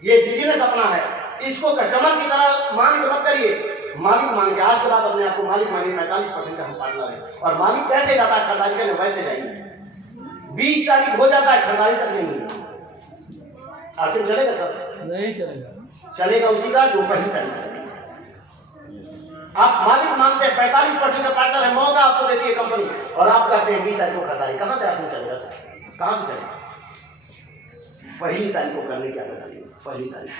ये बिजनेस अपना है, इसको कस्टमर की तरह मान के मत करिए, मालिक मान के। आज के बाद अपने आप को मालिक मानिए। 45% का हम पार्टनर है। और मालिक कैसे जाता है खरीदारी करने, वैसे जाइए। 20 तारीख हो जाता है, खरीदारी तक नहीं है। आरसेल चलेगा सर? नहीं चलेगा। चलेगा उसी का जो पहली तारीख है। आप मालिक मानते हैं, 45% का पार्टनर है, मौका आपको देती है कंपनी, और आप करते हैं 20 तारीख को खरीदारी। कहां से आरसेल चलेगा सर? कहां से चलेगा? पहली तारीख को करने की आदत डालिए, पहली तारीख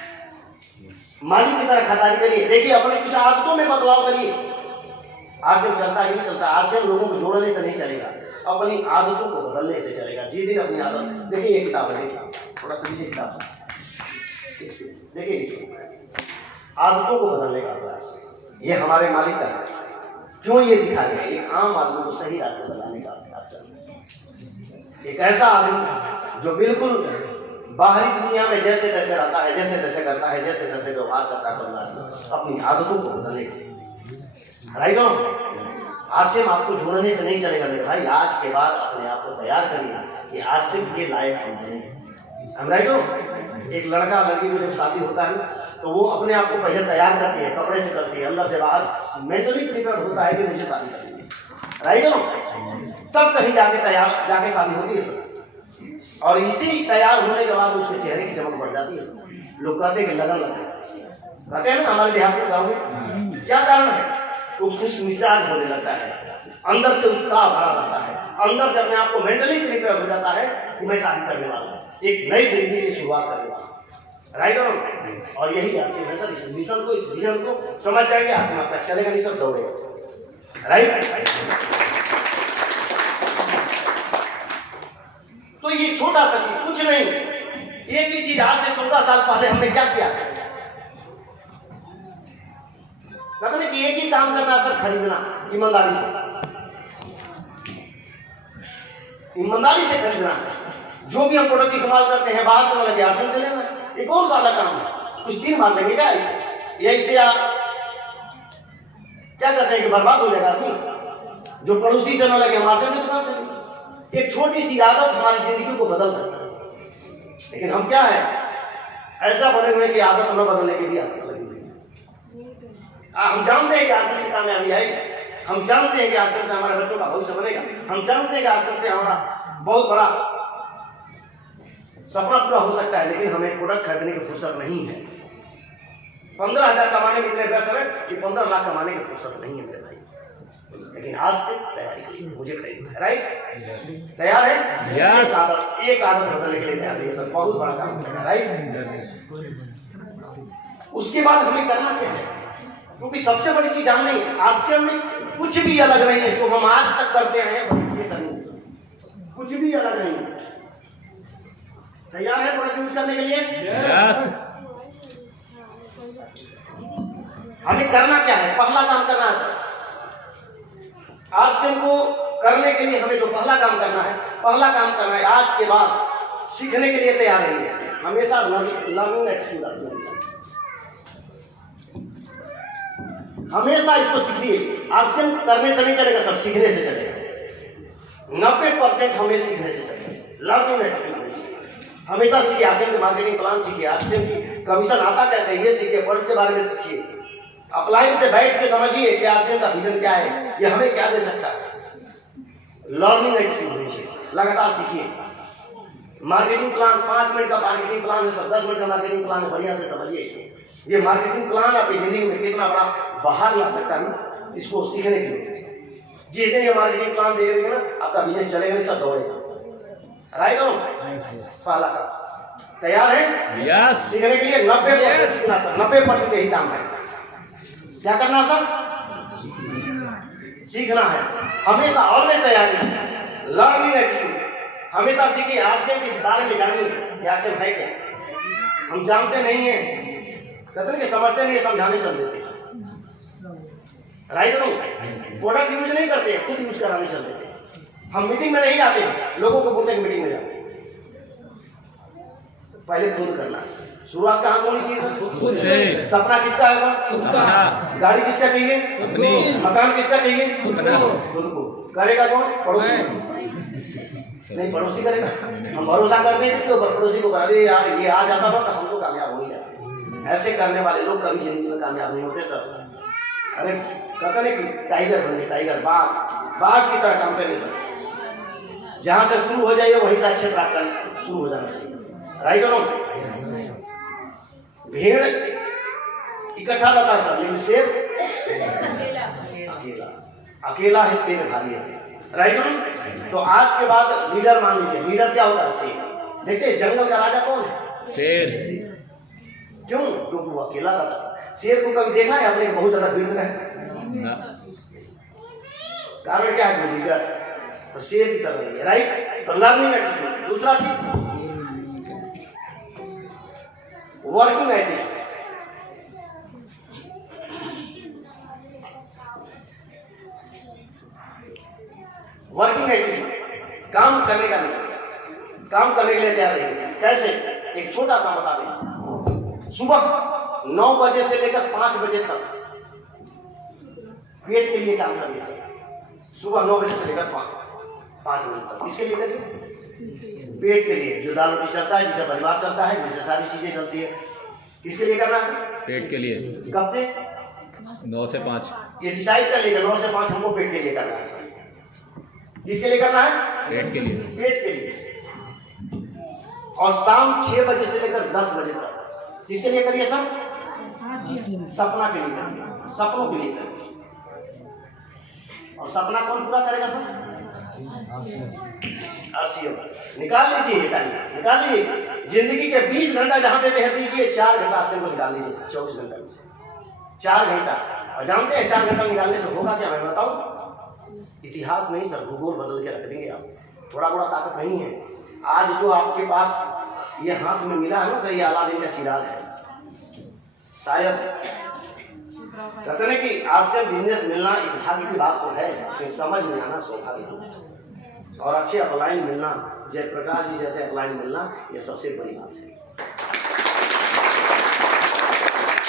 मालिक की तरह खरीदारी करिए। देखिए अपने कुछ आदतों में बदलाव करिए। आरसेल चलता ही नहीं चलता, आरसेल लोगों को जोड़ने से नहीं चलेगा, अपनी आदतों को बदलने से चलेगा। जिस दिन अपनी आदत, देखिए ये किताब है, देखिए थोड़ा सा लीजिए किताब, देखिए आदतों को बदलने का प्रयास, ये हमारे मालिक का है। क्यों ये दिखा गया? एक आम आदमी को सही रास्ते बनाने का प्रयास। एक ऐसा आदमी जो बिल्कुल बाहरी दुनिया में जैसे तैसे रहता है, जैसे तैसे करता है, जैसे तैसे व्यवहार करता है, अपनी आदतों को बदलने के लिए, राइट। आरसेल आपको जोड़ने से नहीं चलेगा मेरे भाई। आज के बाद अपने आप को तैयार करिए कि आरसेल के लायक हम बने, हम राइट हो। एक लड़का लड़की को जब शादी होता है तो वो अपने आप को पहले तैयार करती है, कपड़े से करती है, अंदर से बाहर मेंटली प्रिपेयर होता है कि मुझे शादी करनी है, राइट हो। तब कहीं जाके शादी होती है सर। और इसी तैयार होने के बाद उसके चेहरे की चमक बढ़ जाती है। लोग कहते हैं कि लगन लग गया, कहते हैं ना हमारे देहात के गाँव में। क्या कारण है? उसको मिजाज होने लगता है, अंदर से उत्साह भरा रहता है, अंदर से अपने आप को मेंटली प्रिपेयर हो जाता है कि मैं शादी करने वाला हूँ, एक नई जिंदगी की शुरुआत करने वाला हूँ। राइट और और यही आसिम है सर। इस मिशन को, इस विजन को समझ जाएंगे, आसिम अपना चलेगा नहीं सर, दौड़ेगा। राइट। तो ये छोटा सा चीज कुछ नहीं, एक ही चीज आज से 14 साल पहले हमने क्या किया, कहते ना कि एक ही काम करना सर, खरीदना ईमानदारी से, ईमानदारी से खरीदना। जो भी हम प्रोडक्ट इस्तेमाल करते हैं बाहर से ना लगे, आसन से लेना। एक और सारा काम है, कुछ दिन मार लेंगे क्या ऐसे, या इससे क्या कहते हैं कि बर्बाद हो जाएगा आदमी। जो पड़ोसी से ना लगे हम आसन की दुकान से लेंगे। एक छोटी सी आदत हमारी जिंदगी को बदल सकता है। लेकिन हम क्या है, ऐसा बने हुए कि आदत न बदलने की भी आदत लगी हुई है। हम जानते हैं कि आसन से कामयाबी आएगी, हम जानते हैं कि आसन से हमारे बच्चों का भविष्य बनेगा, हम जानते हैं कि आसन से हमारा बहुत बड़ा सपना पूरा हो सकता है। लेकिन हमें प्रोडक्ट खरीदने की फुर्सत नहीं है। 15,000 कमाने में इतने पैसे है कि 15 लाख कमाने की फुर्सत नहीं है मेरे भाई। लेकिन आज से तैयारी की, मुझे खरीदना है। राइट, तैयार है? एक आदत बदलने के लिए तैयार है, सर बहुत बड़ा काम है। राइट, उसके बाद हमें करना क्या है, क्योंकि सबसे बड़ी चीज हम नहीं, आश्रम में कुछ भी अलग नहीं है। जो हम आज तक करते हैं वही चीजें करनी, कुछ भी अलग नहीं है। तैयार है प्रोडक्ट यूज करने के लिए? यस। हमें करना क्या है, पहला काम करना है सर। आश्रम को करने के लिए हमें जो पहला काम करना है, पहला काम करना है आज के बाद सीखने के लिए तैयार रहिए। हमेशा लर्निंग एटीट्यूड रखिए, हमेशा इसको सीखिए। आश्रम करने से नहीं चलेगा सर, सीखने से चलेगा। 90% हमें सीखने से चलेगा। लर्निंग एटीट्यूड हमेशा सीखिए। आश्रम के मार्केटिंग प्लान सीखिए, आश्रम की कमीशन आता कैसे ये सीखिए, प्रोडक्ट के बारे में सीखिए। अपलाइन से बैठ के समझिए कि आश्रम का विजन क्या है, ये हमें क्या दे सकता है। लर्निंग एटीट्यूड लगातार सीखिए। मार्केटिंग प्लान 5 मिनट का मार्केटिंग प्लान है सर, 10 मिनट का मार्केटिंग प्लान है, बढ़िया से समझिए इसको। ये मार्केटिंग प्लान आपकी जिंदगी में कितना बड़ा बाहर ला सकता है ना, इसको सीखने की जरूरत है। जिस दिन ये मार्केटिंग प्लान दे देंगे ना, आपका बिजनेस चलेगा नहीं, सब दौड़ेगा। राइट हो? पहला काम तैयार है? यस। सीखने के लिए 90% सीखना सर, 90% यही काम है। क्या करना सर? सीखना है हमेशा। और में तैयारी, लर्निंग एटीट्यूड हमेशा सीखिए। आश्रम के बारे में जानिए, आश्रम है क्या। हम जानते नहीं है, कहते कि समझते नहीं, समझाने चल देते। राइट हो? प्रोडक्ट यूज नहीं करते, खुद यूज कराने चल देते। हम मीटिंग में नहीं जाते हैं, लोगों को बोलते हैं मीटिंग में जाते हैं। पहले खुद करना है। शुरुआत कहाँ से होनी चाहिए खुद से। सपना किसका है सर? खुद का। गाड़ी किसका चाहिए? अपनी। मकान किसका चाहिए? खुद को। करेगा कौन? पड़ोसी। नहीं, पड़ोसी करेगा। हम भरोसा करते हैं किसके ऊपर? पड़ोसी को। अरे यार ये आ जाता ना तो हम तो कामयाब हो ही जाते। ऐसे करने वाले लोग कभी जिंदगी में कामयाब नहीं होते सर। अरे कहते नहीं कि टाइगर बने, टाइगर बाघ की तरह काम करें सर। जहां से शुरू हो जाइए वहीं से अच्छे प्राप्त शुरू हो जाना चाहिए। राइट और भेड़ इकट्ठा रहता है सब, लेकिन शेर अकेला है, शेर भारी है। राइट और तो आज के बाद लीडर मान लीजिए। लीडर क्या होता है? शेर। देखते हैं जंगल का राजा कौन है? शेर। क्यों? क्योंकि वो अकेला रहता है। शेर को कभी देखा है आपने बहुत ज्यादा भीड़ में रहे? कारण क्या है? लीडर तो शेर की तरह है। राइट, तो लर्निंग एटीट्यूड। दूसरा चीज वर्किंग एटीट्यूड। वर्किंग एटीट्यूड काम करने का नहीं, काम करने के लिए तैयार रहिए। कैसे? एक छोटा सा बता दें। सुबह 9 बजे से लेकर 5 बजे तक पेट के लिए काम करिए सर। सुबह 9 बजे से लेकर 5 बजे तक किसके लिए करिए? पेट के लिए। जो दाल रोटी चलता है, जिससे परिवार चलता है, जिससे सारी चीजें चलती है, किसके लिए करना है सर? पेट के लिए। कब से? 9 से 5। ये डिसाइड कर लेगा 9 से 5 हमको पेट के लिए करना है सर। किसके लिए करना है? पेट के लिए। पेट के लिए। और शाम 6 बजे से लेकर 10 बजे तक किसके लिए करिए सर? सपना के लिए करिए, सपनों के लिए करिए। और सपना कौन पूरा करेगा सर? RCM निकाल लीजिए, टाइम निकाल लीजिए। जिंदगी के 20 घंटा जहां देते हैं दीजिए, 4 घंटा RCM को निकाल लीजिए सर। 24 घंटा में से 4 घंटा, और जानते हैं 4 घंटा निकालने से होगा क्या, मैं बताऊं? इतिहास नहीं सर, भूगोल बदल के रख देंगे आप। थोड़ा बड़ा ताकत नहीं है। आज जो आपके पास ये हाथ में मिला है ना सर, ये अलादीन का चिराग है। शायद कहते हैं कि RCM बिजनेस मिलना एक भाग्य की बात तो है, लेकिन समझ में आना सौभाग्य है। और अच्छे अपलाइन मिलना, जयप्रकाश जी जैसे अपलाइन मिलना, ये सबसे बड़ी बात है।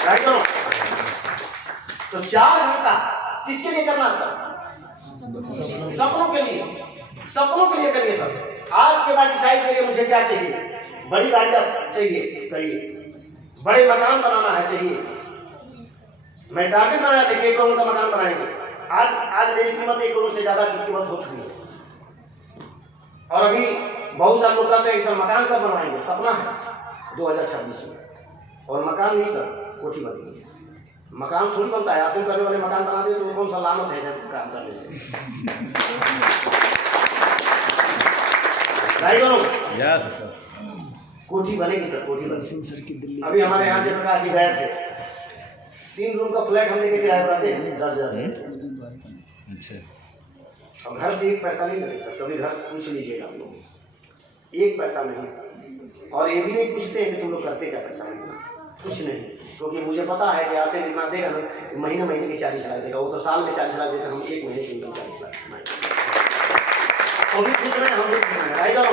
राइट हो? तो 4 घंटा किसके लिए करना सर? सपनों के लिए, सपनों के लिए करिए सर। आज के बाद डिसाइड करिए मुझे क्या चाहिए। बड़ी गाड़ियां चाहिए, करिए। बड़े मकान बनाना है, चाहिए। मैं टारगेट बनाया था कि 1 करोड़ का मकान बनाएंगे। आज मेरी कीमत 1 करोड़ से ज्यादा की कीमत हो चुकी है। और अभी बहुत सारे लोग कहते हैं कि सर मकान कब बनवाएंगे? सपना है 2026 में। और मकान नहीं सर, कोठी बनेगी। मकान थोड़ी बनता है, RCM करने वाले मकान बना दे तो कौन सा लानत है सर काम करने से। राइट करो? यस। कोठी बनेगी सर, कोठी बनेगी। अभी हमारे यहाँ जयप्रकाश जी गए थे, 3 रूम का फ्लैट हम लेके किराए पर आते हैं 10,000। अच्छा। अब घर से 1 पैसा नहीं लगेगा सर, कभी घर पूछ लीजिएगा आप लोग, 1 पैसा नहीं। और ये भी नहीं पूछते हैं कि तुम लोग करते क्या पैसा नहीं, कुछ नहीं। क्योंकि मुझे पता है कि RCM जितना देगा ना, महीने के 40 लाख देगा। वो तो साल में 40 लाख देगा, हम 1 महीने की इनकम 40 लाख वो भी पूछ रहे हैं, हम भी पूछ रहे हैं। राइट करो?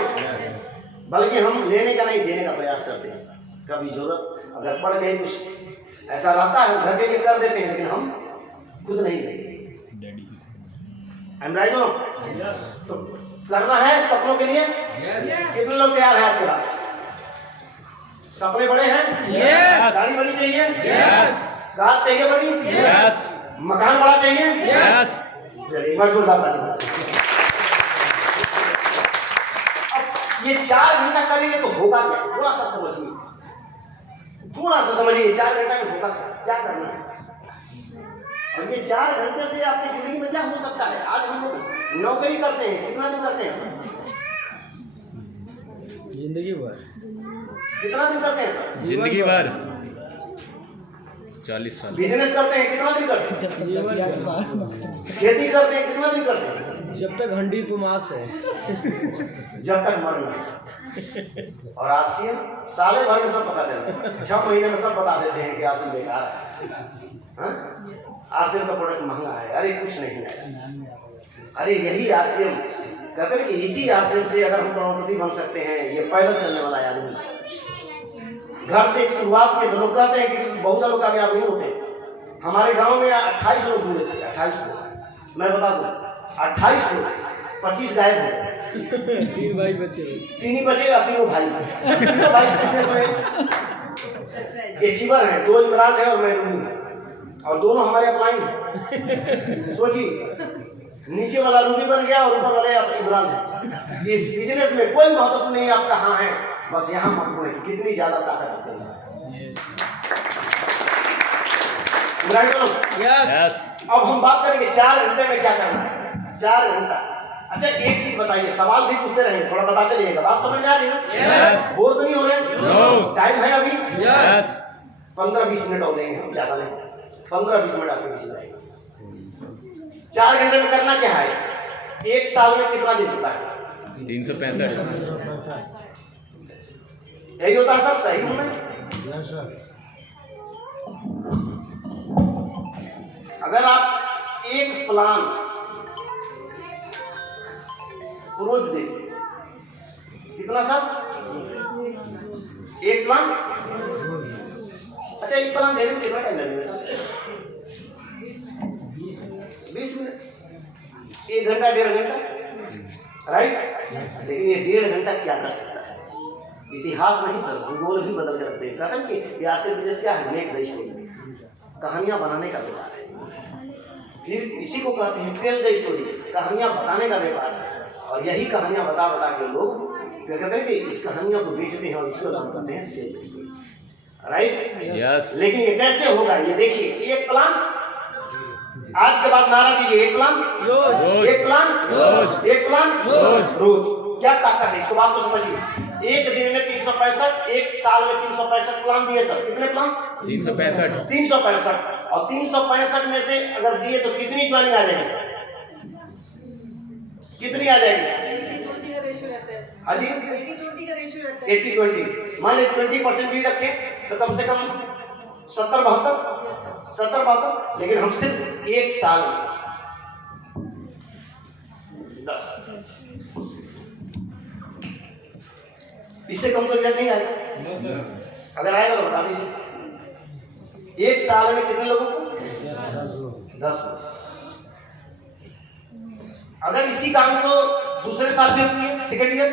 बल्कि हम लेने का नहीं, देने का प्रयास करते हैं सर। कभी जरूरत अगर पड़ गई, कुछ ऐसा रहता है घर के लिए कर देते हैं, लेकिन हम खुद नहीं लेंगे। I'm right or no? तो करना है सपनों के लिए। कितने लोग तैयार हैं आज के बाद? सपने बड़े हैं? yes. गाड़ी बड़ी चाहिए? yes. कार चाहिए बड़ी? yes. मकान बड़ा चाहिए? yes. चलिए एक बार जोरदार ताली। अब ये 4 घंटा करेंगे तो होगा क्या? थोड़ा सा समझिए, थोड़ा सा समझिए। 4 घंटा में होगा क्या करना है? और ये 4 घंटे से आपकी जिंदगी में क्या हो सकता है? आज हम लोग नौकरी करते हैं, कितना दिन करते हैं? जिंदगी भर। कितना दिन करते हैं सर? जिंदगी भर 40 साल। बिजनेस करते हैं, कितना दिन करते हैं? खेती करते हैं, कितना दिन करते हैं? जब तक हंडी पुमास है, जब तक मरना है। और RCM साले भर में सब पता चलता है, 6 महीने में सब बता देते हैं कि RCM बेकार है। RCM का प्रोडक्ट महंगा है, अरे कुछ नहीं है। अरे यही RCM कहते हैं कि इसी RCM से अगर हम करोड़पति बन सकते हैं। ये पैदल चलने वाला आदमी, घर से एक शुरुआत के लोग कहते हैं कि बहुत सारे लोग कामयाब नहीं होते। हमारे गांव में 28 लोग जुड़े थे, 28 लोग। मैं बता दूं 28 लोग, 25 गायब हो गए। 3 भाई बच्चे, 3 ही बचेगा, 3 भाई। 3 भाई में अचीवर है, 2 इमरान है और मैं रूमी हूँ, और दोनों हमारे अपलाइन हैं। सोचिए, नीचे वाला रूबी बन गया और ऊपर वाले इमरान है। इस बिजनेस में कोई महत्वपूर्ण नहीं आप कहाँ हैं, बस यहाँ महत्वपूर्ण है कि कितनी ज्यादा ताकत रखते हैं। yes. अब हम बात करेंगे 4 घंटे में क्या करना है। 4 घंटा। अच्छा एक चीज बताइए, सवाल भी पूछते रहेंगे, थोड़ा बताते रहिएगा। बात समझ में आ रही है? yes. बोर तो नहीं हो रहे? no. टाइम है अभी? yes. 15-20 मिनट और लेंगे हम, ज्यादा नहीं। 15-20 मिनट आपके पीछे जाएंगे। 4 घंटे में करना क्या है? 1 साल में कितना दिन होता है? 365। यही होता है सर, सही हूं मैं? अगर आप एक प्लान रोज दें, कितना सर? 1 प्लान। अच्छा 1 प्लान देने में कितना टाइम लगेगा सर? 20 मिनट, 1 घंटा 1.5 घंटा, राइट? लेकिन ये 1.5 घंटा क्या कर सकता है? इतिहास नहीं सर, भूगोल भी बदल के रखते हैं। कारण कि RCM बिजनेस क्या है? मेक द स्टोरी, कहानियां बनाने का व्यापार है। फिर इसी को कहते हैं टेल द स्टोरी, कहानियां बताने का व्यापार है। और यही कहानियां बता के लोग क्या कहते हैं कि इस कहानियों को बेचते हैं और इसको नाम करते हैं sell the story, right? Yes. लेकिन ये कैसे होगा? ये देखिए, 1 प्लान आज के बाद नारा दीजिए, एक प्लान रोज। एक प्लान रोज। एक प्लान रोज। रोज। क्या ताकत है, इसको बात को समझिए। एक दिन में 365, एक साल में 365 प्लान दिए सर। कितने प्लान? 365। 365। और 365 में से अगर दिए तो कितनी ज्वाइनिंग आ जाएगी सर? कितनी आ जाएगी? हाँ जी 80-20। मान लीजिए 20% भी रखे तो कम से कम 70-72। लेकिन हम सिर्फ एक साल 10, इससे कम तो रिजल्ट नहीं आएगा। अगर आएगा तो बता दीजिए। एक साल में कितने लोगों को? 10 लोग। अगर इसी काम को दूसरे साल भी किए, सेकेंड ईयर,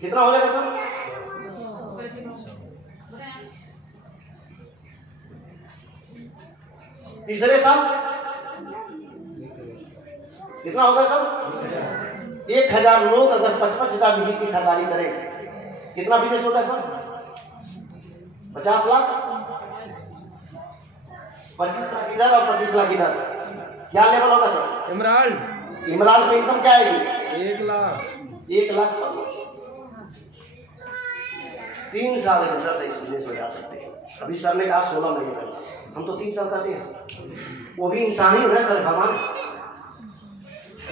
कितना हो जाएगा सर? तीसरे साल कितना होगा सर? 1000 लोग अगर 55,000 बीबी की खरीदारी करें, कितना बिजनेस होगा सर? 50 लाख। 25 लाख इधर और 25 लाख इधर, क्या लेवल होगा सर? इमरान इमरान में इनकम क्या आएगी? 1 लाख। 1 लाख 3 साल के अंदर से इस बिजनेस में जा सकते हैं। अभी सर ने कहा 16 महीने पहले, हम तो 3 साल कहते हैं सर। वो भी इंसान ही है सर, भगवान।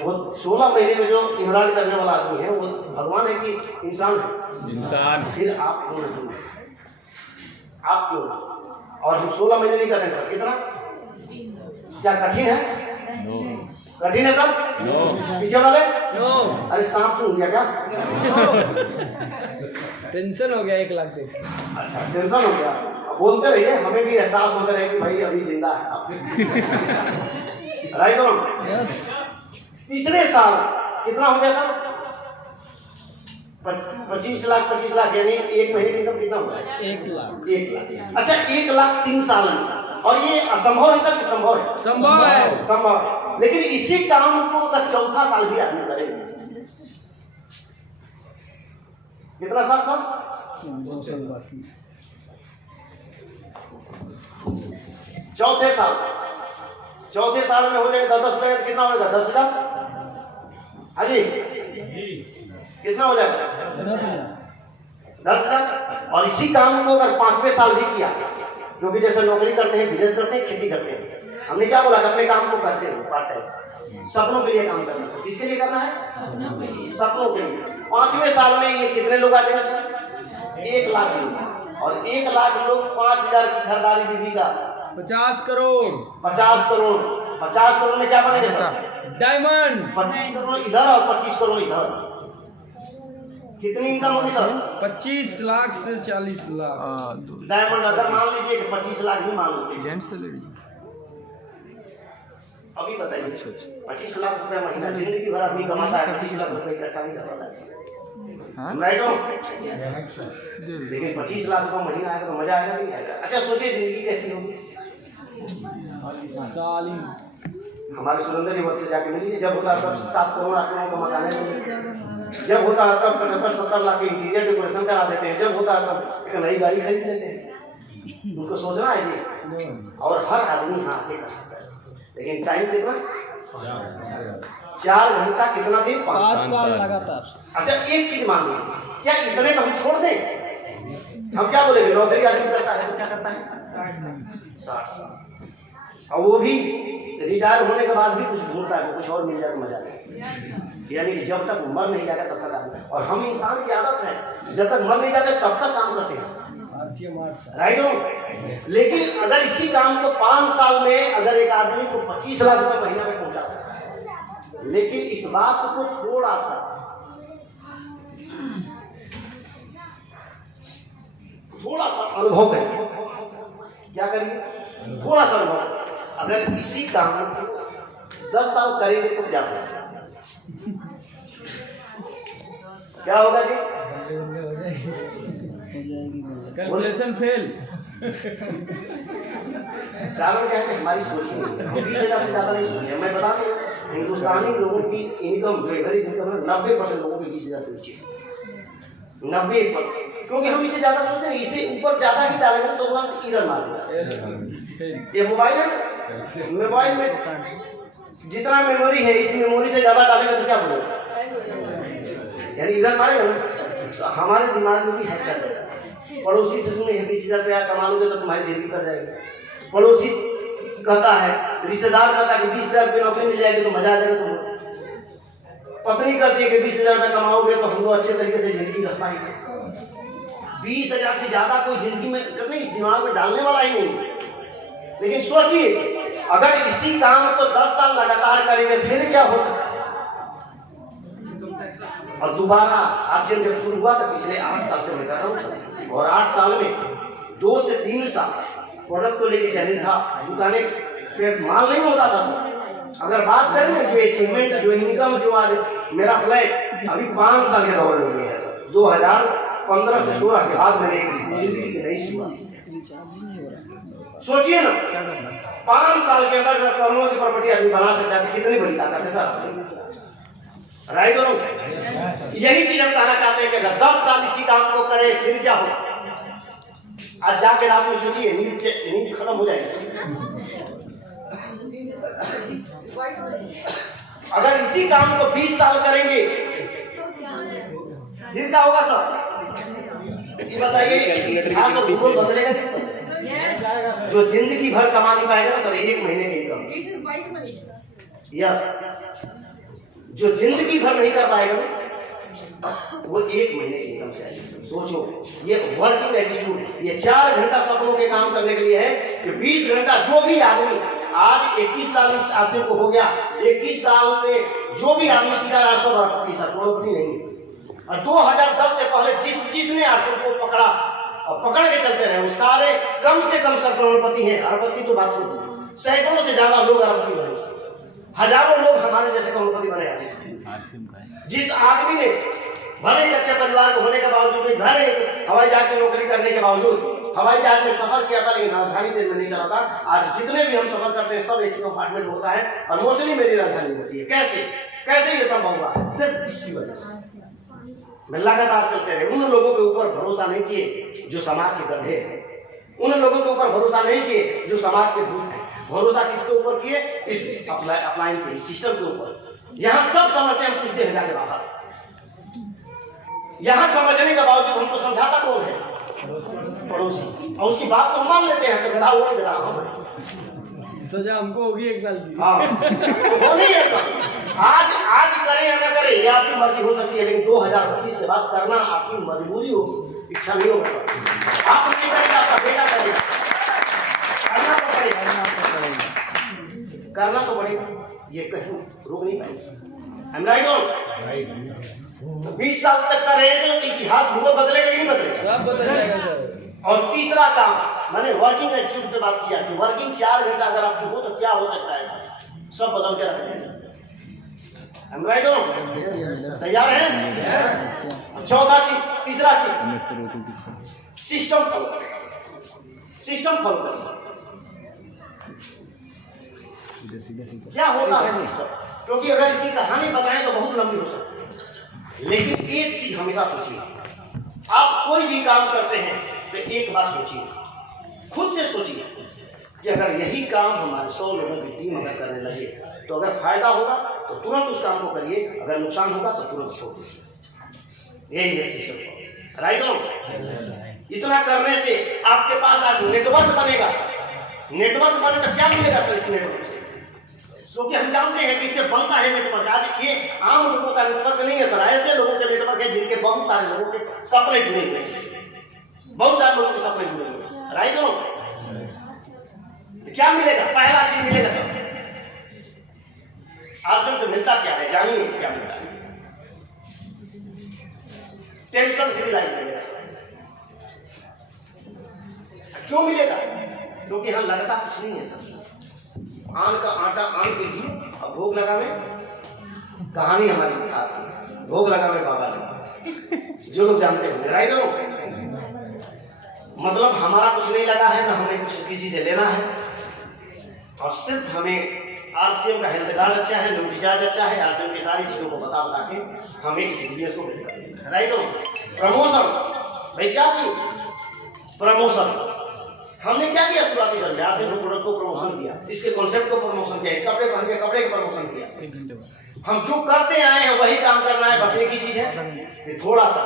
वो 16 महीने में जो इमरान करने वाला आदमी है वो भगवान है कि इंसान है? इंसान। फिर आप क्यों नहीं? आप क्यों नहीं? और हम 16 महीने नहीं करते सर। कितना? क्या कठिन है? नो। कठिन है सर? नो। पीछे वाले? नो। अरे सांप सुन गया क्या? टेंशन हो गया 1 लाख से। अच्छा टेंशन हो गया। बोलते रहिए, हमें भी एहसास होता रहे कि भाई अभी जिंदा है। राइट हो? यस। तीसरे साल कितना हो गया सर? 25 लाख यानी एक महीने की इनकम कितना होगा? 1 लाख। 1 लाख। अच्छा 1 लाख 3 साल में, और ये असंभव है सर कि संभव है? संभव है। संभव है। लेकिन इसी काम को अगर चौथा साल भी आदमी करे, कितना साल सर? 2 साल बाकी। चौथे साल में हो जाएगा 10 रुपए, कितना हो जाएगा? 10,000। हाँ जी कितना हो जाएगा? 10,000। और इसी काम को अगर 5वें साल भी किया, क्योंकि जैसे नौकरी करते हैं, बिजनेस करते हैं, खेती करते हैं, हमने क्या बोला कि अपने काम को करते हैं पार्ट टाइम, सपनों के लिए काम करना सर। किसके लिए करना है? सपनों के लिए। 5वें साल में ये कितने लोग आ जाएंगे सर? 1 लाख लोग। और 1 लाख लोग 5,000 की खरीदारी बीबी का 50 करोड़। 50 करोड़। 50 करोड़ में क्या बनेगा सर? डायमंड। 25 करोड़ इधर और 25 करोड़ इधर, कितनी इनकम होगी सर? 25 लाख से 40 लाख। डायमंड अगर मान लीजिए कि 25 लाख ही मान लीजिए, जेंट्स सैलरी। अभी बताइए 25 लाख रुपए महीना जिंदगी भर आदमी कमाता है, 25 लाख रुपए इकट्ठा नहीं कर पाता है। राइट हो? लेकिन 25 लाख रुपए महीना आएगा तो मजा आएगा नहीं आएगा? अच्छा सोचिए जिंदगी कैसी होगी। साली हमारे सुरेंद्र जी बस से जाके मिलिए, जब होता तब 7 करोड़ 8 करोड़ का मकान है, जब होता तब 75-70 लाख के इंटीरियर डेकोरेशन करा देते हैं, जब होता तब एक नई गाड़ी खरीद लेते हैं। उनको सोचना है जी, और हर आदमी हाँ ये कर सकता है। लेकिन टाइम कितना? 4 घंटा कितना दिन? 5 साल लगातार। अच्छा एक चीज मान लीजिए, क्या इतने में हम छोड़ दें? हम क्या बोलेंगे? नौकरी आदमी करता है तो क्या करता है? 60 साल। और वो भी रिटायर होने के बाद भी कुछ ढूंढता है, कुछ और मिल जाए तो मजा नहीं। यानी कि जब तक मर नहीं जाएगा तब तक आदमी, और हम इंसान की आदत है जब तक मर नहीं जाते तब तक काम करते हैं। राइट हो? लेकिन अगर इसी काम को 5 साल में अगर एक आदमी को 25 लाख रुपए महीना में पहुंचा सकता है, लेकिन इस बात को थोड़ा सा अनुभव करिए। क्या करिए? थोड़ा सा अनुभव। अगर इसी काम को 10 साल करेंगे तो क्या होगा? क्या होगा जी? Calculation fail. कारण क्या है कि हमारी सोच ही नहीं है। हम 20,000 से ज्यादा नहीं सोचते। मैं बता दूं, हिंदुस्तानी लोगों की इनकम जो एवरेज इनकम है 90% लोगों की 20,000 से नीचे, 90%। क्योंकि हम इससे ज्यादा सोचते हैं, इससे ऊपर ज्यादा ही डालेंगे तो वह इरर मार देगा। ये मोबाइल है ना, मोबाइल में जितना मेमोरी है इस मेमोरी से ज्यादा डालेगा तो क्या बोलेगा, यानी इधर मारेगा ना। तो हमारे दिमाग में भी हैक कर जाएगा। पड़ोसी से सुने 20,000 रुपया कमा लोगे तो तुम्हारी जिंदगी कर जाएगी। पड़ोसी कहता है, रिश्तेदार कहता है कि 20,000 रुपये नौकरी मिल जाएगी तो मजा आ जाएगा तुम्हें। पत्नी कहती है कि 20,000 रुपये कमाओगे तो हम लोग अच्छे तरीके से जिंदगी रह पाएंगे। 20,000 से ज्यादा कोई जिंदगी में करने इस दिमाग में डालने वाला ही नहीं। लेकिन सोचिए, अगर इसी काम को 10 साल लगातार करेंगे फिर क्या हो सकता है। और दोबारा आरसीएम जब शुरू हुआ तो पिछले 8 साल से मैं कर रहा हूँ, और 8 साल में 2 से 3 साल प्रोडक्ट को लेके चैलेंज था, दुकानें पे माल नहीं होता था सर। अगर बात करें ना जो अचीवमेंट, जो इनकम, जो आज मेरा फ्लैट अभी 5 साल के दौर में हुई है सर। 2015 से 16 के बाद मैंने जिंदगी की नई शुरुआत। सोचिए ना, 5 साल के अंदर अगर करोड़ों की प्रॉपर्टी आदमी बना सकता है तो कितनी बड़ी ताकत है सर आपसे। राइट और यही चीज हम कहना चाहते हैं कि अगर 10 साल इसी काम को करें फिर क्या होगा। आज जाके रात में सोचिए, नींद खत्म हो जाएगी। अगर इसी काम को 20 साल करेंगे फिर क्या होगा सर, ये बताइए। तो भूगोल बदलेगा। जो जिंदगी भर कमा नहीं पाएगा ना सर, 1 महीने की इनकम, यस, जो जिंदगी भर नहीं कर पाएगा ना वो 1 महीने की इनकम चाहिए। सोचो, ये वर्किंग एटीट्यूड, ये 4 घंटा सपनों के काम करने के लिए है कि 20 घंटा जो भी आदमी आज 21 साल इस आशय को हो गया, 21 साल में जो भी आदमी टीका रहा सब अरबपति सर, करोड़पति नहीं। और 2010 से पहले जिसने आशय को पकड़ा और पकड़ के चलते रहे वो सारे कम से कम सर करोड़पति हैं। अरबपति तो बात छोड़ दी, सैकड़ों से ज्यादा लोग अरबपति बने, हजारों लोग हमारे जैसे करोड़पति बने। जिस आदमी ने भले ही अच्छे परिवार को होने के बावजूद, भले हवाई जहाज की नौकरी करने के बावजूद हवाई जहाज में सफर किया था लेकिन राजधानी ट्रेन में नहीं चला था। आज जितने भी हम सफर करते हैं सब एसी कंपार्टमेंट होता है और मोस्टली मेरी राजधानी होती है। कैसे ये संभव हुआ? सिर्फ इसी वजह से मैं लगातार चलते रहे। उन लोगों के ऊपर भरोसा नहीं किए जो समाज के गधे हैं, उन लोगों के ऊपर भरोसा नहीं किए जो समाज के भूत हैं। भरोसा किसके ऊपर किए? इस अपलाइन के, इस सिस्टम के ऊपर। यहाँ सब समझते हैं हम कुछ देर जाके बाहर, यहाँ समझने के बावजूद हमको समझाता कौन है? पड़ोसी। और उसकी बात को हम मान लेते हैं तो गधा हुआ गधा हम, सजा हमको होगी 1 साल की। हाँ, वो नहीं है सर। आज करें या ना करें ये आपकी मर्जी हो सकती है, लेकिन 2025 के बाद करना आपकी मजबूरी होगी, इच्छा नहीं होगा। आप नहीं करेगा, आपका बेटा करेगा, करना तो पड़ेगा, करना तो पड़ेगा, ये कहीं रोक नहीं पाएंगे। राइट और 20 साल तक का रहेगा तो इतिहास भूगोल बदलेगा कि नहीं बदलेगा? सब बदल जाएगा सर। और तीसरा काम, मैंने वर्किंग एटीट्यूड से बात किया कि वर्किंग 4 घंटा अगर आपकी हो तो क्या हो सकता है, सब बदल के रखेंगे। राइट हो? तैयार हैं? चौथा चीज, तीसरा चीज, सिस्टम फॉलो, सिस्टम फॉलो करें। क्या होता है सिस्टम? क्योंकि अगर इसकी कहानी बताएं तो बहुत लंबी हो सकती है, लेकिन एक चीज हमेशा सोचिए, आप कोई भी काम करते हैं तो एक बात सोचिए, खुद से सोचिए कि अगर यही काम हमारे 100 लोगों की टीम अगर करने लगे तो अगर फायदा होगा तो तुरंत उस काम को करिए, अगर नुकसान होगा तो तुरंत छोड़ दीजिए। यही है सिस्टम। राइट हो? इतना करने से आपके पास आज नेटवर्क बनेगा। नेटवर्क बने तो क्या मिलेगा सर इस नेटवर्क से? क्योंकि हम जानते हैं कि इससे बनता है नेटवर्क। आज ये आम लोगों का नेटवर्क नहीं है सर, ऐसे लोगों के नेटवर्क है जिनके बहुत सारे लोगों के सपने जुड़े हुए हैं, बहुत सारे लोगों के सपने जुड़े हुए हैं। राइट हो? तो क्या मिलेगा? पहला चीज मिलेगा सर, आश्रम से मिलता क्या है जानिए क्या मिलता है? टेंशन फ्री लाइफ मिलेगा सर। क्यों मिलेगा? क्योंकि यहाँ लगता कुछ नहीं है सर। आन का आटा आन के घी, अब भोग लगा में कहानी हमारी बिहार की, भोग लगा में बाबा जी, जो लोग जानते होंगे। राइट हो? मतलब हमारा कुछ नहीं लगा है, ना हमें कुछ किसी से लेना है, और सिर्फ हमें आरसीएम का हेल्थ कार्ड अच्छा है, ड्यूटी चार्ज अच्छा है, आरसीएम की सारी चीजों को बता के हमें इस बिजनेस को मिलेगा। राइट हो? प्रमोशन, भाई क्या की प्रमोशन? हमने क्या किया शुरुआती दौर में? आज से प्रोडक्ट को प्रमोशन किया, इसके कॉन्सेप्ट को प्रमोशन किया, इस कपड़े पहन के कपड़े का प्रमोशन किया। हम जो करते आए हैं वही काम करना है, बस एक ही चीज है कि थोड़ा सा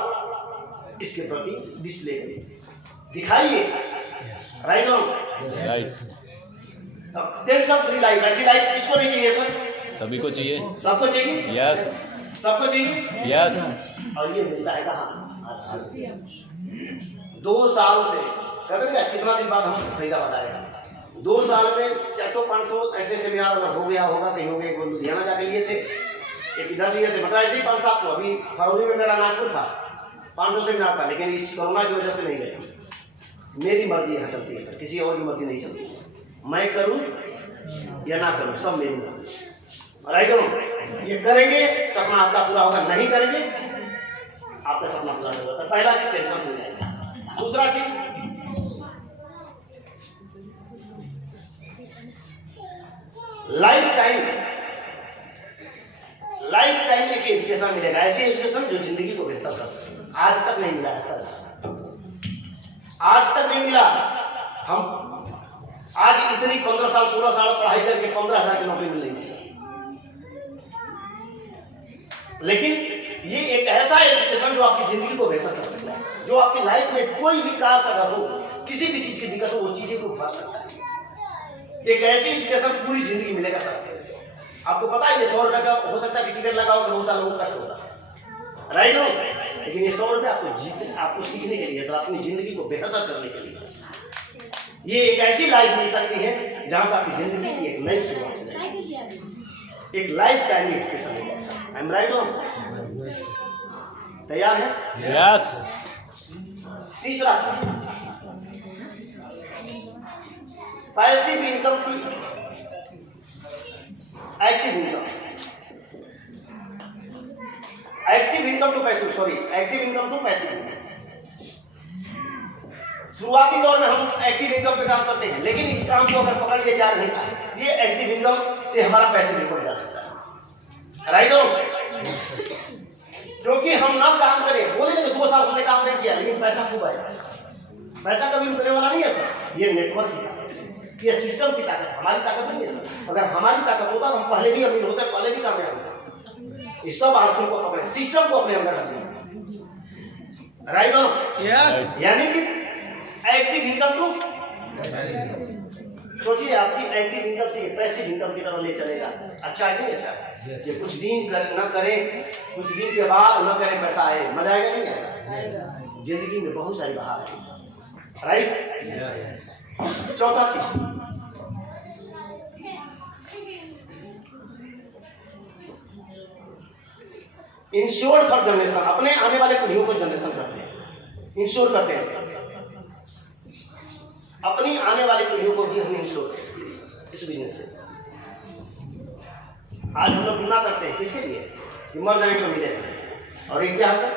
इसके प्रति डिस्प्ले करिए, दिखाइए। Right on right. Tension free life, ऐसी लाइफ किसको नहीं चाहिए सर? सभी को चाहिए। सबको चाहिए, यस सबको चाहिए। यस। और ये मिलता है कहाँ? 2 साल से करेंगे, कितना दिन बाद हम फायदा बताएगा। 2 साल में 4-5 ऐसे सेमिनार अगर हो गया होगा, कहीं हो गए, लुधियाना जाके लिए थे, एक इधर लिए थे, मतलब ऐसे ही 5-7 तो। अभी फरवरी में मेरा नागपुर था, 500 सेमिनार था, लेकिन इस कोरोना की वजह से नहीं गया। मेरी मर्जी यहाँ चलती है सर, किसी और की मर्जी नहीं चलती। मैं करूँ या ना करूँ, सब मेरी मर्जी। राइट ऑन, ये करेंगे सपना आपका पूरा होगा, नहीं करेंगे आपका सपना पूरा नहीं होगा। पहला चीज टेंशन हो जाएगा। दूसरा चीज लाइफ टाइम एक एजुकेशन मिलेगा, ऐसी एजुकेशन जो जिंदगी को बेहतर कर सके। आज तक नहीं मिला है सर, आज तक नहीं मिला। हम आज इतनी 15 साल 16 साल पढ़ाई करके 15,000 की नौकरी मिल रही थी सर, लेकिन ये एक ऐसा एजुकेशन जो आपकी जिंदगी को बेहतर कर सकता है, जो आपकी लाइफ में कोई भी काश अगर हो, किसी भी चीज की दिक्कत हो, वो चीजें को भर सकता है। एक ऐसी एजुकेशन पूरी जिंदगी मिलेगा सर। आपको पता है ये 100 रुपए का हो सकता है कि टिकट लगाओ तो बहुत सारे लोगों को कष्ट होता है, राइट हो, लेकिन ये 100 रुपए आपको सीखने के लिए सर, अपनी जिंदगी को बेहतर करने के लिए, ये एक ऐसी लाइफ मिल सकती है जहां से आपकी जिंदगी की एक नई शुरुआत हो जाएगी, एक लाइफ टाइम एजुकेशन होगा। I am right on? तैयार है? यस। तीसरा चीज, passive income to active income, active income to passive, sorry active income to passive. शुरुआती दौर में हम एक्टिव इनकम पे काम करते हैं, लेकिन इस काम को अगर पकड़ लिए 4 घंटा, ये एक्टिव इनकम से हमारा पैसिव इनकम जा सकता है। Right on? क्योंकि हम ना काम करें, बोले 2 साल हमने काम नहीं किया, लेकिन पैसा खूब आएगा। पैसा कभी रुकने वाला नहीं है सर, ये नेटवर्क की ताकत है, ये सिस्टम की ताकत, हमारी ताकत नहीं है। अगर हमारी ताकत होता तो हम पहले भी अमीर होते, पहले भी कामयाब होते। इस सब आदर्शों को पकड़े, सिस्टम को अपने अंदर रखिए। Right on? यस। यानी कि एक्टिव इनकम टू, सोचिए आपकी एक्टिव इनकम से पैसिव इनकम की तरफ ले चलेगा। अच्छा है कि नहीं? अच्छा है। ये कुछ दिन न करें, कुछ दिन के बाद न करें, पैसा आए, मजा आएगा नहीं आएगा? जिंदगी में बहुत सारी बहार है, राइट? चौथा चीज, इंश्योर फॉर जनरेशन, अपने आने वाले पीढ़ियों को जनरेशन करते हैं, इंश्योर करते हैं। अपनी आने वाली पीढ़ियों को भी हम इंश्योर करते हैं इस बिजनेस से। आज हम लोग बीमा करते हैं किसके लिए? कि मर जाएंगे तो मिलेगा, और एक क्या है सर?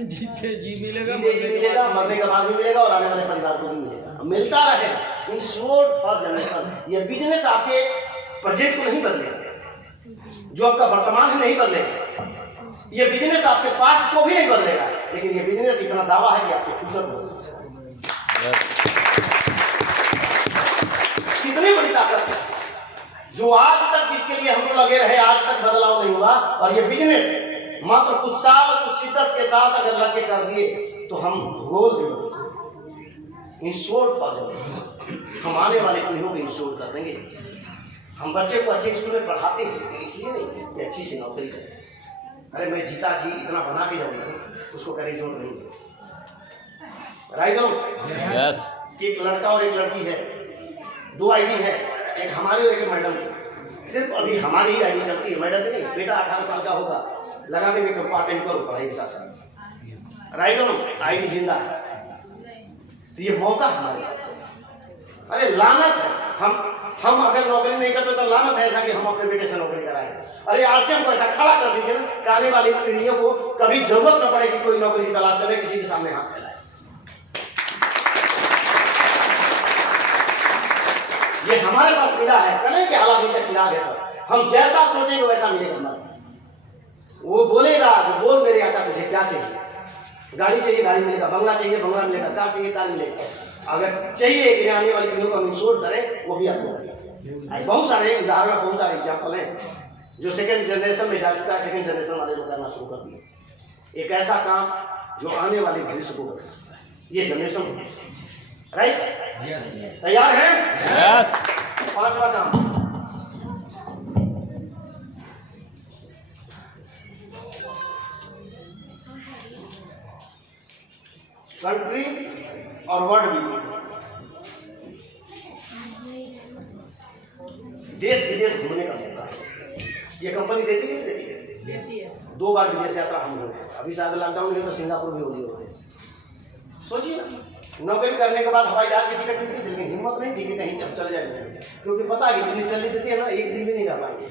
जीते जी मिलेगा, जीते जी मिलेगा, मरने के बाद भी मिलेगा, और आने वाले परिवार को भी मिलेगा, मिलता रहेगा। Insured for generation. ये बिजनेस आपके प्रेजेंट को नहीं बदलेगा, जो आपका वर्तमान है नहीं बदलेगा, ये बिजनेस आपके पास्ट को भी नहीं बदलेगा, लेकिन ये बिजनेस इतना दावा है कि आपके फ्यूचर को बदल सकता है। कितनी बड़ी ताकत है जो आज तक जिसके लिए हम लोग लगे रहे, आज तक बदलाव नहीं हुआ, और ये बिजनेस मात्र कुछ साल कुछ शिद्दत के साथ अगर लगे कर दिए तो हम रोल भी बदल सकते। इंश्योर फॉर जनरेशन, हम आने वाले पीढ़ियों को इंश्योर कर देंगे। हम बच्चे को अच्छे स्कूल में पढ़ाते हैं इसलिए नहीं कि अच्छी सी नौकरी करें, अरे मैं जीता जी इतना बना के जाऊंगा, उसको करे जोर नहीं है। राइट हो? यस। एक लड़का और एक लड़की है, 2 आईडी है, एक हमारी और एक मैडम की। सिर्फ अभी हमारी ही आईडी चलती है, मैडम नहीं। बेटा 18 साल का होगा, लगा देंगे तो पार्ट टाइम करो पढ़ाई के साथ साथ। राइट हो? आईडी जिंदा है, तो ये मौका हमारे पास है। अरे लानत है, हम अगर नौकरी नहीं करते तो लानत है ऐसा कि हम अपने बेटे से नौकरी कराएं। अरे आज से हमको ऐसा खड़ा कर दीजिए ना कि आने वाली पीढ़ियों को कभी जरूरत न पड़े कि कोई नौकरी की तलाश करे, किसी के सामने हाथ फैलाए। ये हमारे पास मिला है, कने के हालात का चिराग है सर। हम जैसा सोचेंगे वैसा मिलेगा हमारे। वो बोलेगा कि बोल मेरे आका तुझे क्या चाहिए? गाड़ी चाहिए, गाड़ी मिलेगा, बंगला चाहिए, बंगला मिलेगा, कार चाहिए, कार मिलेगा। अगर चाहिए कि आने वाली वीडियो को हम शोध करें, वो भी आपको करें। बहुत सारे उदाहरण, बहुत सारे एग्जाम्पल हैं जो सेकंड जनरेशन में जा चुका है, सेकंड जनरेशन वाले लोग करना शुरू कर दिए। एक ऐसा काम जो आने वाले भविष्य को बदल सकता है, ये जनरेशन राइट। तैयार हैं? यस। 5वां काम, कंट्री और वर्ल्ड विजिट। देश विदेश घूमने का मौका है। ये कंपनी देती है, देती है। 2 बार विदेश यात्रा हम हुए हैं। अभी शायद लॉकडाउन है तो सिंगापुर भी होगी होगी। सोचिए, नौकरी करने के बाद हवाई जहाज की टिकट मिलती थी, लेकिन हिम्मत नहीं थी कि कहीं जब चल जाएंगे, क्योंकि पता है कि जितनी सैलरी देती है ना, एक दिन भी नहीं रह पाएंगे।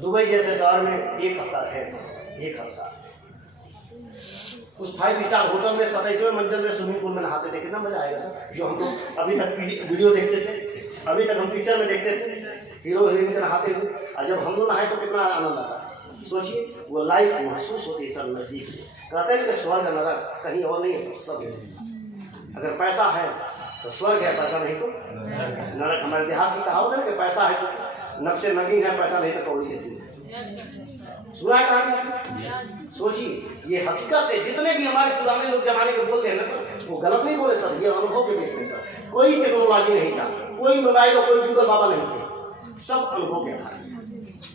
दुबई जैसे शहर में 1 हफ्ता रहे, 1 हफ्ता उस 5 स्टार होटल में 27वें मंजिल में स्विमिंग पूल में नहाते थे। कितना मजा आएगा सर, जो हम लोग अभी तक वीडियो देखते थे, अभी तक हम पिक्चर में देखते थे हीरो हीरोइन के नहाते हुए, और जब हम लोग नहाए तो कितना आनंद आता। सोचिए, वो लाइफ महसूस होती है सर नजदीक से। कहते हैं कि स्वर्ग नरक कहीं और नहीं है, सब है। अगर पैसा है तो स्वर्ग है, पैसा नहीं तो नरक। हमारे देहात की कहावत है कि पैसा है तो नक्शे नगीन है, पैसा नहीं तो कौड़ी कहती है। सुना है कहानी? सोचिए, ये हकीकत है। जितने भी हमारे पुराने लोग जमाने के बोल रहे हैं ना, वो गलत नहीं बोले सर, ये अनुभव के बेस में सर। कोई टेक्नोलॉजी नहीं था, कोई मोबाइल और कोई गूगल बाबा नहीं थे, सब अनुभव के आधार।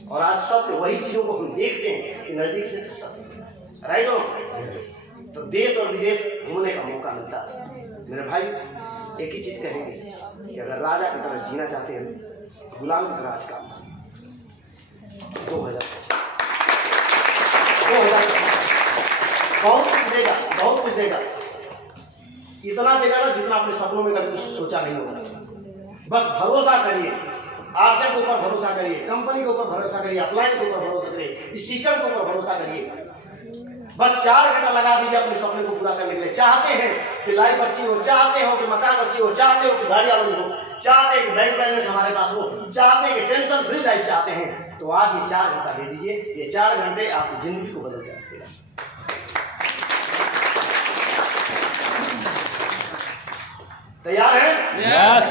और आज सत्य वही चीजों को हम देखते हैं कि नजदीक से सत्य राइट हो। तो देश और विदेश घूमने का मौका मिलता है। मेरे भाई, एक ही चीज कहेंगे कि अगर राजा की तरह जीना चाहते हैं तो गुलाम की तरह आज काम 2025 बहुत कुछ देगा, बहुत कुछ देगा। इतना देगा ना जितना अपने सपनों में कभी कुछ सोचा नहीं होगा। बस भरोसा करिए, आशय के ऊपर भरोसा करिए, कंपनी के ऊपर भरोसा करिए, अप्लाइन के ऊपर भरोसा करिए, इस सिस्टम के ऊपर भरोसा करिए। बस 4 घंटा लगा दीजिए अपने सपने को पूरा करने के लिए। चाहते हैं कि लाइफ अच्छी हो, चाहते हो कि मकान अच्छी हो, चाहते हो कि गाड़ियां बड़ी हो, चाहते हैं कि बैंक बैलेंस हमारे पास हो, चाहते हैं कि टेंशन फ्री लाइफ चाहते हैं, तो आज ये 4 घंटा दे दीजिए। ये 4 घंटे आपकी जिंदगी को बदल के रखेगा। तैयार हैं? यस।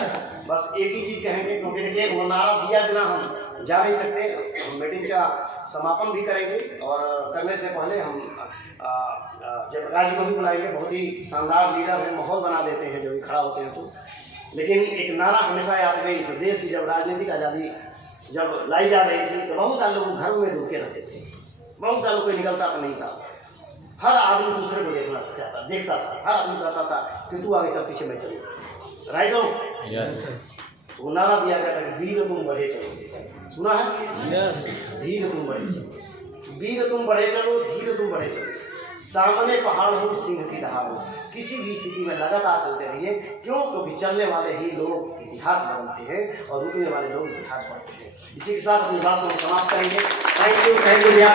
बस एक ही चीज कहेंगे, क्योंकि देखिए वो नारा दिया बिना हम जा नहीं सकते। हम मीटिंग का समापन भी करेंगे और करने से पहले हम जयप्रकाश जी को भी बुलाएंगे। बहुत ही शानदार लीडर हैं, माहौल बना देते हैं जब भी खड़ा होते हैं तो। लेकिन एक नारा हमेशा याद रहे, इस देश की जब राजनीतिक आज़ादी जब लाई जा रही थी तो बहुत सारे लोग घरों में रुके रहते थे, बहुत सारे कोई निकलता तो नहीं था। हर आदमी दूसरे को देखता था। हर आदमी कहता था कि तू आगे चल, पीछे मैं चलूँ। राइट हो? यस। तो नारा दिया गया था कि वीर तुम बढ़े चलो। सुना है? यस। धीर तुम बढ़े चलो, वीर तुम बढ़े चलो, धीर तुम बढ़े चलो। सामने पहाड़ हो, सिंह की दहाड़ हो, किसी भी स्थिति में लगातार चलते रहिए। क्यों? क्योंकि चलने वाले ही लोग इतिहास बनते हैं और रुकने वाले लोग इतिहास पढ़ते हैं। इसी के साथ अपनी बात को समाप्त करेंगे। थैंक यू भैया।